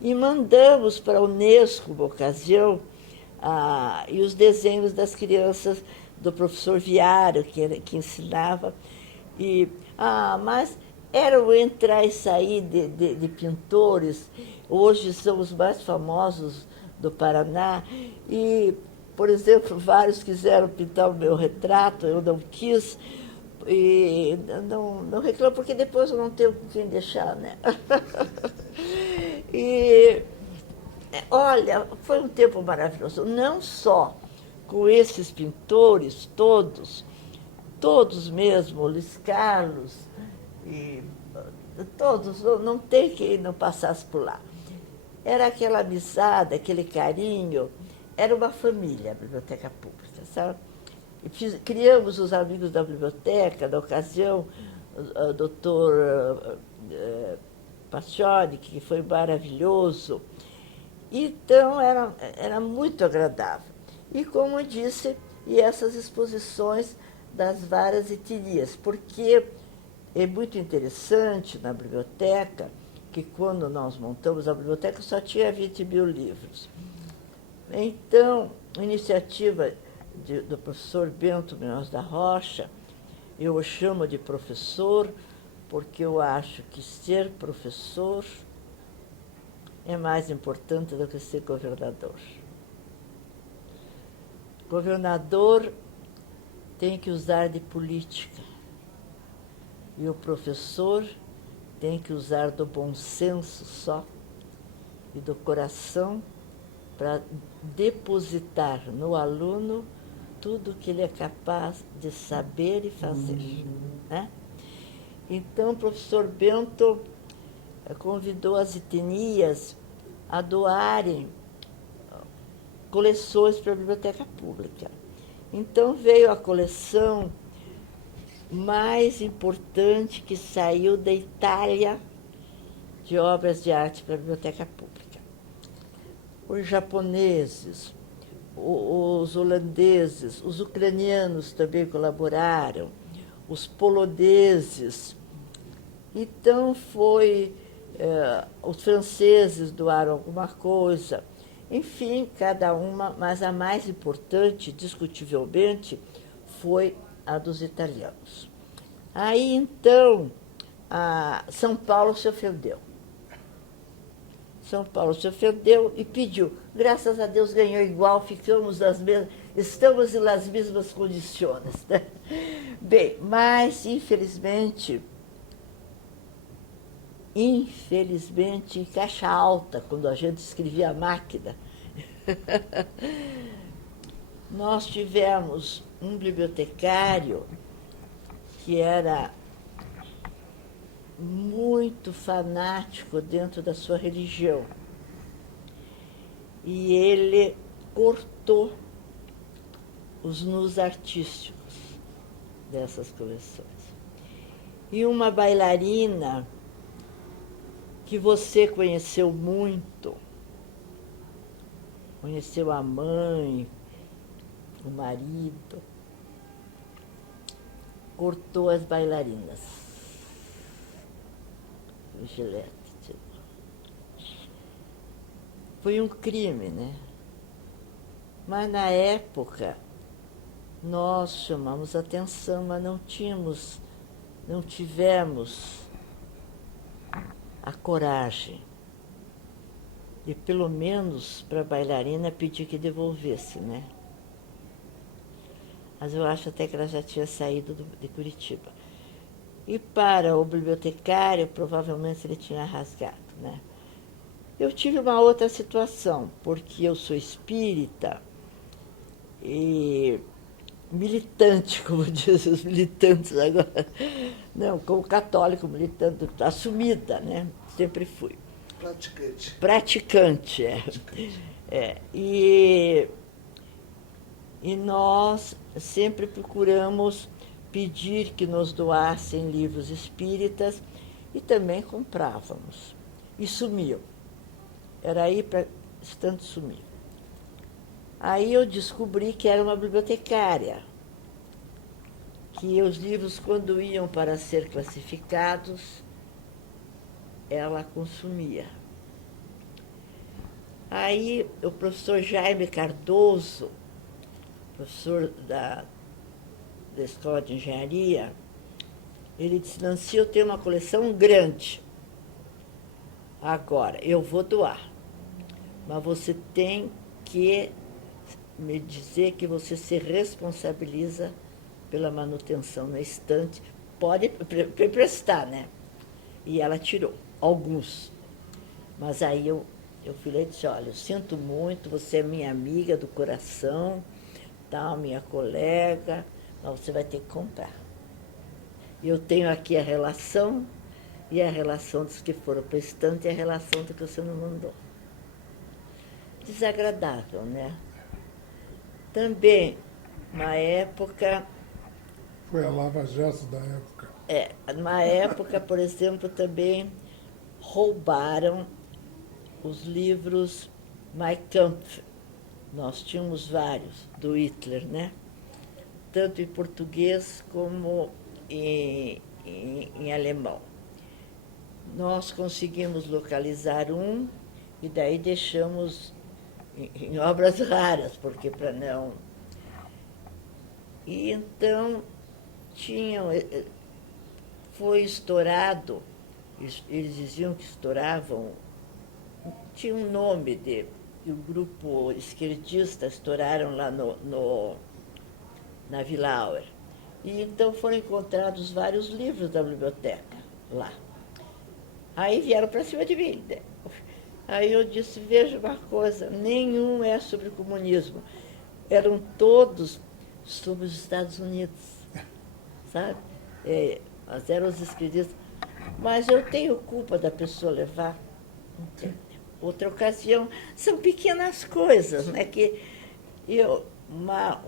E mandamos para a Unesco, uma ocasião, e os desenhos das crianças do professor Viário, que ensinava. Mas era o entrar e sair de pintores. Hoje são os mais famosos do Paraná. E, por exemplo, vários quiseram pintar o meu retrato, eu não quis. E não reclamo, porque depois eu não tenho com quem deixar, né? E, olha, foi um tempo maravilhoso. Não só com esses pintores todos mesmo, Luiz Carlos, e todos, não tem quem não passasse por lá. Era aquela amizade, aquele carinho, era uma família a Biblioteca Pública, sabe? E criamos os amigos da biblioteca, na ocasião, o doutor Pacioni, que foi maravilhoso. Então, era muito agradável. E, como eu disse, e essas exposições das várias etnias, porque é muito interessante na biblioteca, que quando nós montamos a biblioteca só tinha 20 mil livros. Então, a iniciativa do professor Bento Munhoz da Rocha, eu o chamo de professor, porque eu acho que ser professor é mais importante do que ser governador. Governador tem que usar de política, e o professor tem que usar do bom senso só e do coração para depositar no aluno tudo que ele é capaz de saber e fazer, né? Então, o professor Bento convidou as etnias a doarem coleções para a Biblioteca Pública. Então, veio a coleção mais importante que saiu da Itália de obras de arte para a Biblioteca Pública. Os japoneses, os holandeses, os ucranianos também colaboraram, os poloneses. Então, os franceses doaram alguma coisa. Enfim, cada uma, mas a mais importante, discutivelmente, foi a dos italianos. Aí, então, São Paulo se ofendeu. São Paulo se ofendeu e pediu. Graças a Deus ganhou igual, estamos nas mesmas condições, né? Bem, mas infelizmente, em caixa alta, quando a gente escrevia a máquina, nós tivemos um bibliotecário que era muito fanático dentro da sua religião. E ele cortou os nus artísticos dessas coleções. E uma bailarina que você conheceu muito, conheceu a mãe, o marido, cortou as bailarinas. O gilete. Foi um crime, né? Mas na época nós chamamos atenção, mas não tivemos a coragem de, pelo menos para a bailarina, pedir que devolvesse, né? mas eu acho até que ela já tinha saído de Curitiba. E para o bibliotecário, provavelmente ele tinha rasgado, né? Eu tive uma outra situação, porque eu sou espírita e militante, como dizem os militantes agora. Não, como católico militante, assumida, né? Sempre fui. Praticante. Praticante, é. E nós sempre procuramos pedir que nos doassem livros espíritas e também comprávamos. E sumiam. Era aí para estante sumir. Aí eu descobri que era uma bibliotecária, que os livros, quando iam para ser classificados, ela consumia. Aí o professor Jaime Cardoso, professor da Escola de Engenharia, ele disse: Nancy, eu tenho uma coleção grande. Agora, eu vou doar, mas você tem que me dizer que você se responsabiliza pela manutenção na estante. Pode emprestar, né? E ela tirou alguns. Mas aí eu fui lá e disse: olha, eu sinto muito, você é minha amiga do coração, tal, minha colega, mas você vai ter que comprar. E eu tenho aqui a relação, e a relação dos que foram para a estante e a relação do que você não mandou. Desagradável, né? Também, uma época... Foi a lava-jato da época. Numa época, por exemplo, também roubaram os livros Mein Kampf. Nós tínhamos vários, do Hitler, né? Tanto em português como em alemão. Nós conseguimos localizar um e daí deixamos em obras raras, porque para não... E então foi estourado, eles diziam que estouravam, tinha um nome e o grupo esquerdista estouraram lá na Vila Auer. E então foram encontrados vários livros da biblioteca lá. Aí vieram para cima de mim. Aí eu disse: veja uma coisa, nenhum é sobre o comunismo. Eram todos sobre os Estados Unidos, sabe? Mas eram os esquerdistas. Mas eu tenho culpa da pessoa levar. Outra ocasião, são pequenas coisas, né? Que uma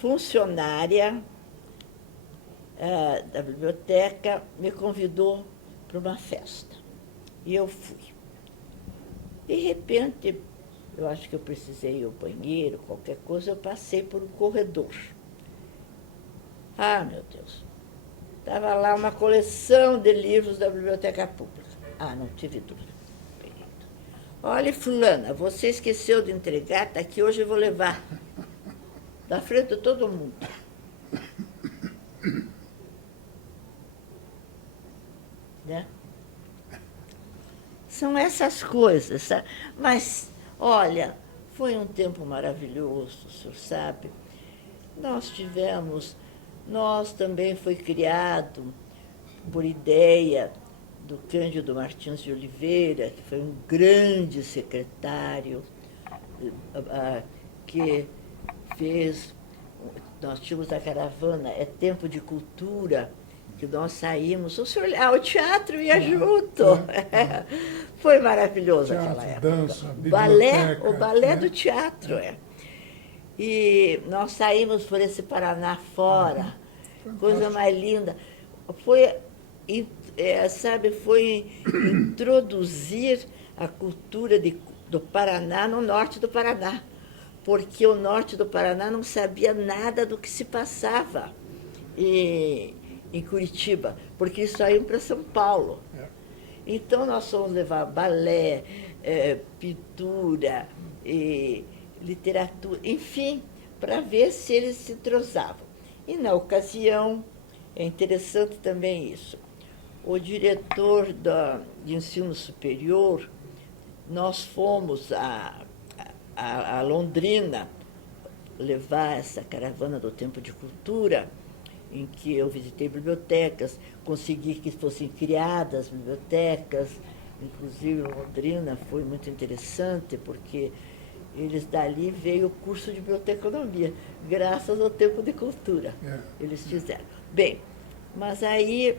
funcionária da biblioteca me convidou para uma festa. E eu fui. De repente, eu acho que eu precisei ir ao banheiro, qualquer coisa, eu passei por um corredor. Ah, meu Deus! Estava lá uma coleção de livros da biblioteca pública. Ah, não tive dúvida. Olha, fulana, você esqueceu de entregar, está aqui, hoje eu vou levar. Da frente de todo mundo. Né? São essas coisas, sabe? Mas, olha, foi um tempo maravilhoso, o senhor sabe. Nós também foi criado por ideia do Cândido Martins de Oliveira, que foi um grande secretário, que fez... Nós tínhamos a caravana É Tempo de Cultura, que nós saímos, o teatro ia junto. Foi maravilhoso aquela época. Dança, O balé do teatro, E nós saímos por esse Paraná fora, coisa mais linda. Foi introduzir a cultura do Paraná no norte do Paraná, porque o norte do Paraná não sabia nada do que se passava em Curitiba, porque eles saíam para São Paulo. Então, nós fomos levar balé, pintura, literatura, enfim, para ver se eles se entrosavam. E, na ocasião, é interessante também isso, o diretor de ensino superior, nós fomos a Londrina levar essa caravana do Tempo de Cultura, em que eu visitei bibliotecas, consegui que fossem criadas bibliotecas, inclusive Londrina foi muito interessante, porque eles dali veio o curso de biblioteconomia, graças ao Tempo de Cultura. Eles fizeram. Bem, mas aí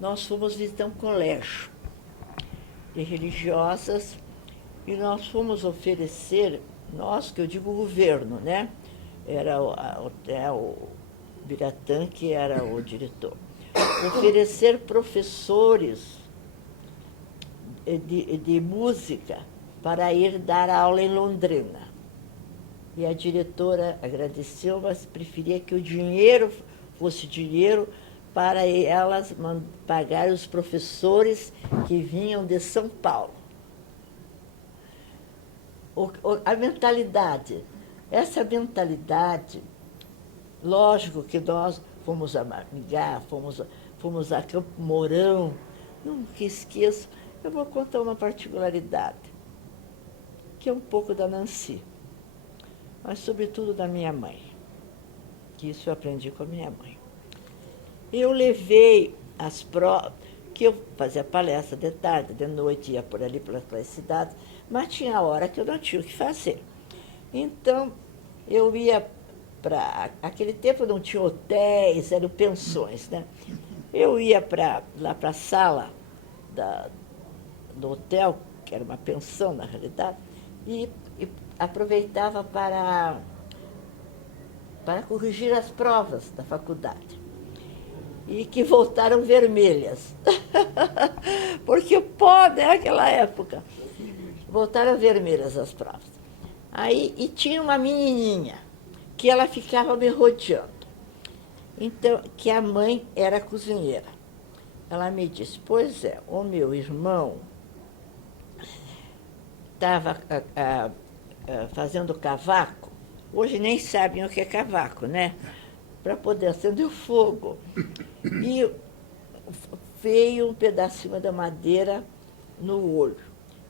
nós fomos visitar um colégio de religiosas e nós fomos oferecer, nós, que eu digo governo, né? Era o Biratã, que era o diretor, oferecer professores de música para ir dar aula em Londrina. E a diretora agradeceu, mas preferia que o dinheiro fosse dinheiro para elas pagar os professores que vinham de São Paulo. A mentalidade, essa mentalidade, lógico que nós fomos a Maringá, fomos a Campo Mourão, nunca esqueço. Eu vou contar uma particularidade, que é um pouco da Nancy, mas sobretudo da minha mãe, que isso eu aprendi com a minha mãe. Eu levei as provas, que eu fazia palestra de tarde, de noite, ia por ali pelas cidades, mas tinha hora que eu não tinha o que fazer. Então, eu ia para... Aquele tempo não tinha hotéis, eram pensões, né? Eu ia lá para a sala do hotel, que era uma pensão, na realidade, e aproveitava para corrigir as provas da faculdade. E que voltaram vermelhas. Porque o pó naquela época. Voltaram vermelhas as provas. Aí, e tinha uma menininha, que ela ficava me rodeando. Então, que a mãe era cozinheira. Ela me disse, pois é, o meu irmão estava fazendo cavaco. Hoje nem sabem o que é cavaco, né? Para poder acender o fogo. E veio um pedacinho da madeira no olho.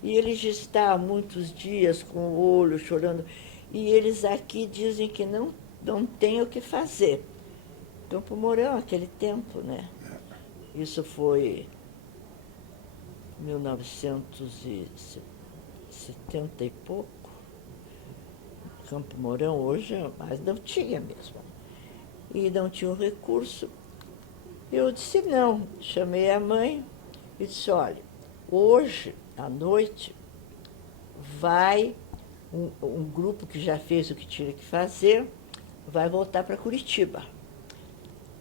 E ele já está há muitos dias com o olho chorando. E eles aqui dizem que não tem o que fazer. Campo Mourão, aquele tempo, né? Isso foi 1970 e pouco. Campo Mourão hoje, mas não tinha mesmo. E não tinha um recurso. Eu disse não, chamei a mãe e disse, olha, hoje, à noite, vai um grupo que já fez o que tinha que fazer, vai voltar para Curitiba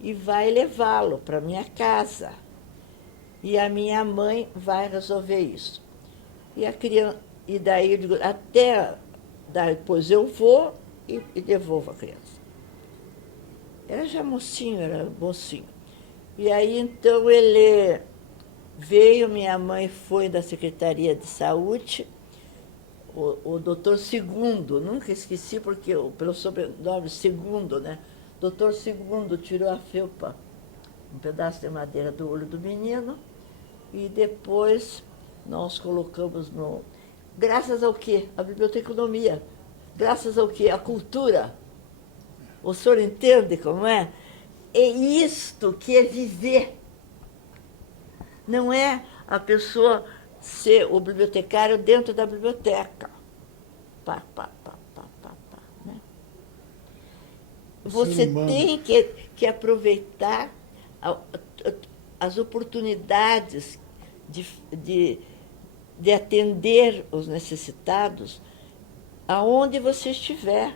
e vai levá-lo para minha casa. E a minha mãe vai resolver isso. E a criança, e daí eu digo, até depois eu vou e devolvo a criança. Era já mocinho, era mocinho. E aí, então, ele veio, minha mãe foi da Secretaria de Saúde, o doutor Segundo, nunca esqueci, porque pelo sobrenome Segundo, né? Doutor Segundo tirou a felpa, um pedaço de madeira do olho do menino, e depois nós colocamos no... Graças ao quê? A biblioteconomia. Graças ao quê? A cultura. O senhor entende como é? É isto que é viver. Não é a pessoa ser o bibliotecário dentro da biblioteca. Pá, né? Você tem que aproveitar as oportunidades de atender os necessitados aonde você estiver.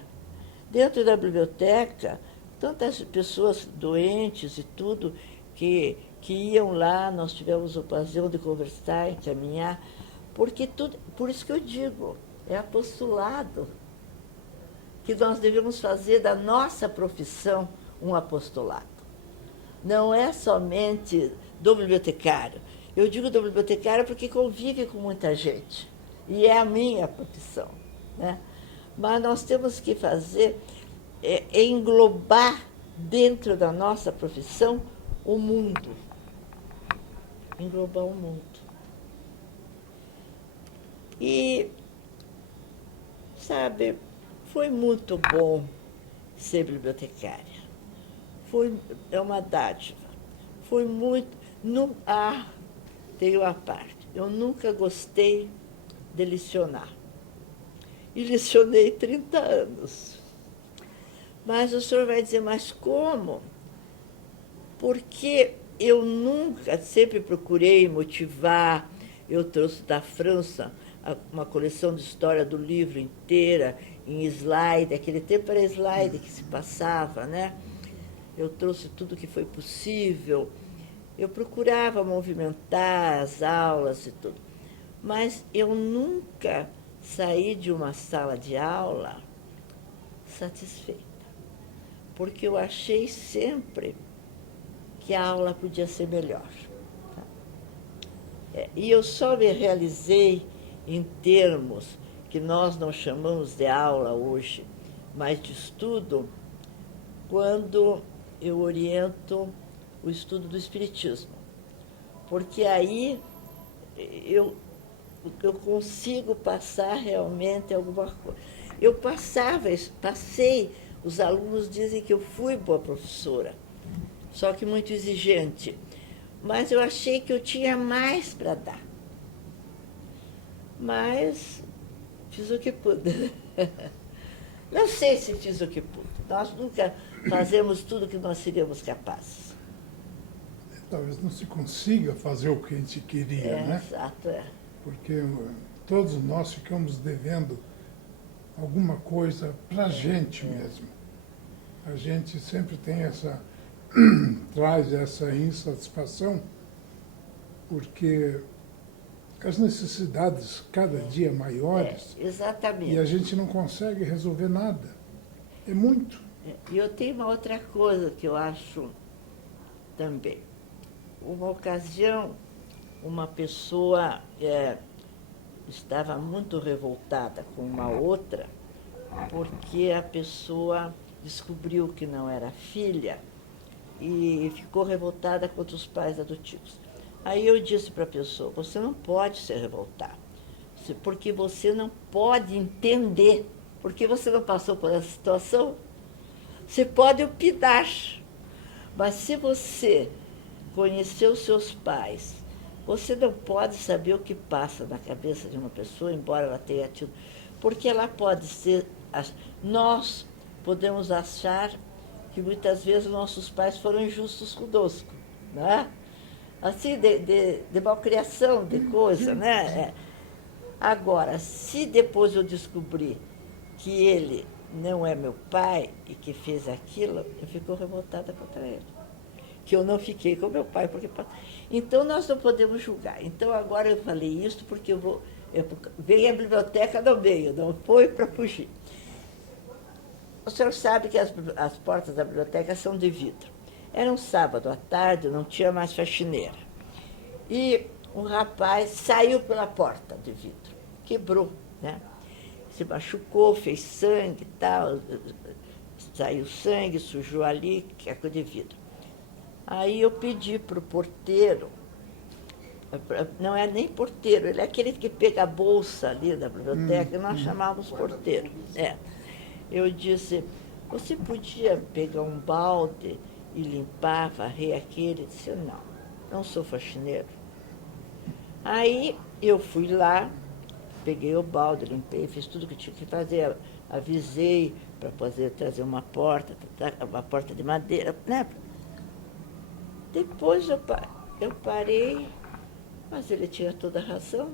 Dentro da biblioteca, tantas pessoas doentes e tudo, que iam lá, nós tivemos a ocasião de conversar, encaminhar, porque por isso que eu digo, é apostolado, que nós devemos fazer da nossa profissão um apostolado. Não é somente do bibliotecário. Eu digo do bibliotecário porque convive com muita gente, e é a minha profissão, né? Mas nós temos que fazer, englobar dentro da nossa profissão o mundo. Englobar o mundo. E, sabe, Foi muito bom ser bibliotecária. É uma dádiva. Foi muito. Tenho a parte. Eu nunca gostei de licionar. E licionei 30 anos. Mas o senhor vai dizer, mas como? Porque eu nunca, sempre procurei motivar. Eu trouxe da França uma coleção de história do livro inteira, em slide. Aquele tempo era slide que se passava, né? Eu trouxe tudo que foi possível. Eu procurava movimentar as aulas e tudo. Mas eu nunca saí de uma sala de aula satisfeita. Porque eu achei sempre que a aula podia ser melhor. E eu só me realizei em termos que nós não chamamos de aula hoje, mas de estudo, quando eu oriento o estudo do Espiritismo. Porque aí eu consigo passar realmente alguma coisa. Eu passei, os alunos dizem que eu fui boa professora, só que muito exigente. Mas eu achei que eu tinha mais para dar. Mas fiz o que pude. Não sei se fiz o que pude. Nós nunca fazemos tudo que nós seríamos capazes. Talvez não se consiga fazer o que a gente queria, né? Exato, é. Porque todos nós ficamos devendo alguma coisa para a gente mesmo. A gente sempre tem traz essa insatisfação, porque as necessidades cada dia maiores, exatamente. e a gente não consegue resolver nada. É muito. E eu tenho uma outra coisa que eu acho também. Uma ocasião, uma pessoa estava muito revoltada com uma outra, porque a pessoa descobriu que não era filha e ficou revoltada contra os pais adotivos. Aí eu disse para a pessoa, você não pode se revoltar, porque você não pode entender, porque você não passou por essa situação. Você pode opinar, mas se você conheceu seus pais, você não pode saber o que passa na cabeça de uma pessoa, embora ela tenha tido, porque ela pode ser... Nós podemos achar que muitas vezes nossos pais foram injustos conosco, né? Assim, de malcriação, de coisa, né? Agora, se depois eu descobrir que ele não é meu pai e que fez aquilo, eu fico revoltada contra ele. Que eu não fiquei com meu pai, porque... Então, nós não podemos julgar. Então, agora eu falei isso porque veio a biblioteca no meio, não foi para fugir. O senhor sabe que as portas da biblioteca são de vidro. Era um sábado à tarde, não tinha mais faxineira. E um rapaz saiu pela porta de vidro, quebrou, né? Se machucou, fez sangue e tal, saiu sangue, sujou ali, que é coisa de vidro. Aí eu pedi para o porteiro, não é nem porteiro, ele é aquele que pega a bolsa ali da biblioteca, e nós chamávamos porteiro. Eu disse, você podia pegar um balde e limpar, varrer aquele? Ele disse, não sou faxineiro. Aí eu fui lá, peguei o balde, limpei, fiz tudo que tinha que fazer, avisei para poder trazer uma porta de madeira, né? Depois eu parei, mas ele tinha toda a razão,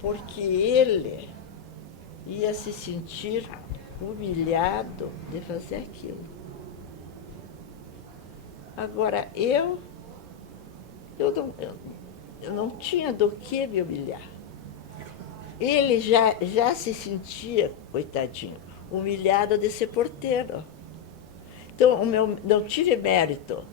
porque ele ia se sentir humilhado de fazer aquilo. Agora, eu não tinha do que me humilhar. Ele já se sentia, coitadinho, humilhado de ser porteiro. Então, não tive mérito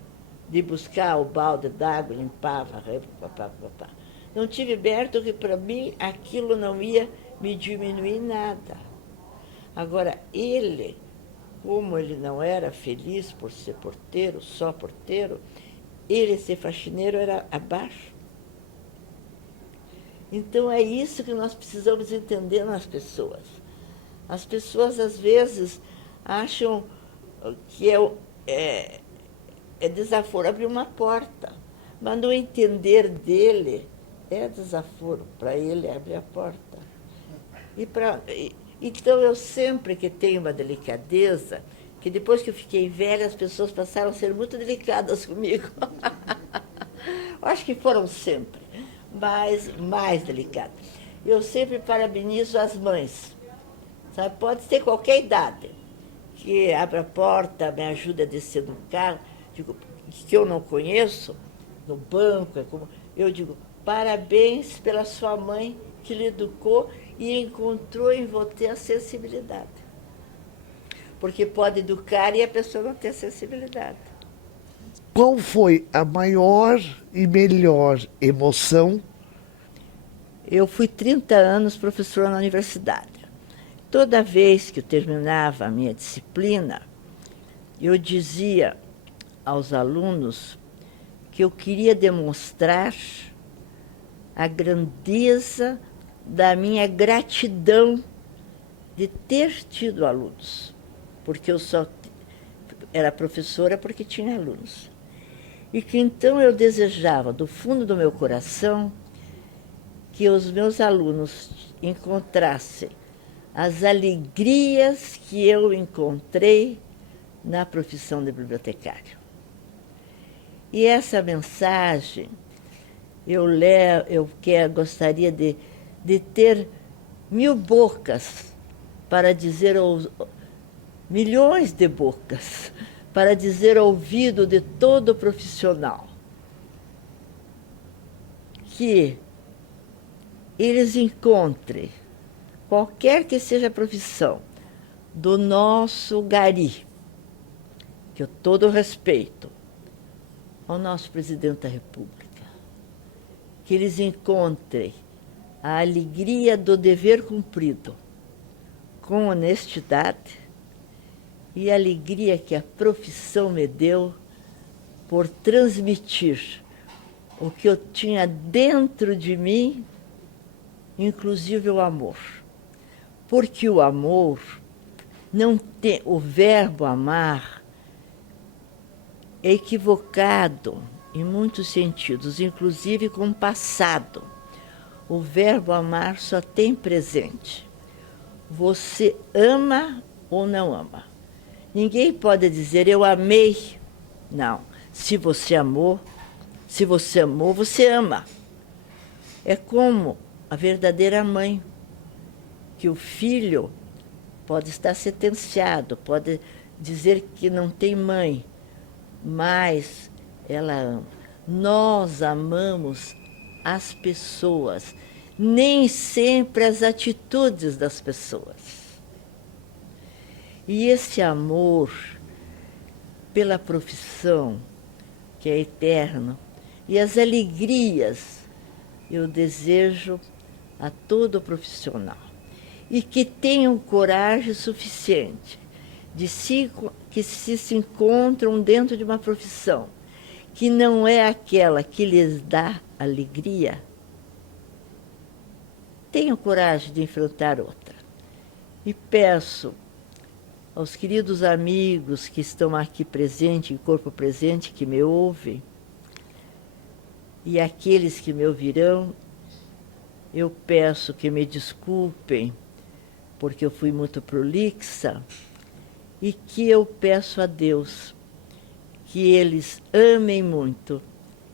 de buscar o balde d'água, limpava, papá. Não tive mérito que, para mim, aquilo não ia me diminuir nada. Agora, ele, como ele não era feliz por ser porteiro, só porteiro, ele ser faxineiro era abaixo. Então, é isso que nós precisamos entender nas pessoas. As pessoas, às vezes, acham que é desaforo abrir uma porta, mas no entender dele é desaforo, para ele abrir a porta. Então, eu sempre que tenho uma delicadeza, que depois que eu fiquei velha, as pessoas passaram a ser muito delicadas comigo. Acho que foram sempre, mas mais delicadas. Eu sempre parabenizo as mães, sabe? Pode ter qualquer idade, que abre a porta, me ajuda a descer do carro, digo, que eu não conheço, no banco, eu digo, parabéns pela sua mãe que lhe educou e encontrou em você a sensibilidade. Porque pode educar e a pessoa não ter sensibilidade. Qual foi a maior e melhor emoção? Eu fui 30 anos professora na universidade. Toda vez que eu terminava a minha disciplina, eu dizia aos alunos que eu queria demonstrar a grandeza da minha gratidão de ter tido alunos, porque eu só era professora porque tinha alunos. E que então eu desejava, do fundo do meu coração, que os meus alunos encontrassem as alegrias que eu encontrei na profissão de bibliotecário. E essa mensagem gostaria de ter 1000 bocas para dizer, milhões de bocas, para dizer ao ouvido de todo profissional que eles encontrem, qualquer que seja a profissão, do nosso gari, que eu todo respeito, ao nosso presidente da República, que eles encontrem a alegria do dever cumprido, com honestidade, e a alegria que a profissão me deu por transmitir o que eu tinha dentro de mim, inclusive o amor. Porque o amor não tem, o verbo amar é equivocado em muitos sentidos, inclusive com o passado. O verbo amar só tem presente. Você ama ou não ama. Ninguém pode dizer eu amei. Não. Se você amou, você ama. É como a verdadeira mãe, que o filho pode estar sentenciado, pode dizer que não tem mãe, mas ela ama. Nós amamos as pessoas, nem sempre as atitudes das pessoas. E esse amor pela profissão, que é eterno, e as alegrias, eu desejo a todo profissional. E que tenham coragem suficiente que se encontram dentro de uma profissão que não é aquela que lhes dá alegria, tenham coragem de enfrentar outra. E peço aos queridos amigos que estão aqui presentes, em corpo presente, que me ouvem, e aqueles que me ouvirão, eu peço que me desculpem, porque eu fui muito prolixa, e que eu peço a Deus que eles amem muito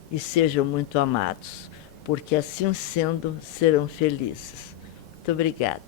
e sejam muito amados, porque assim sendo serão felizes. Muito obrigada.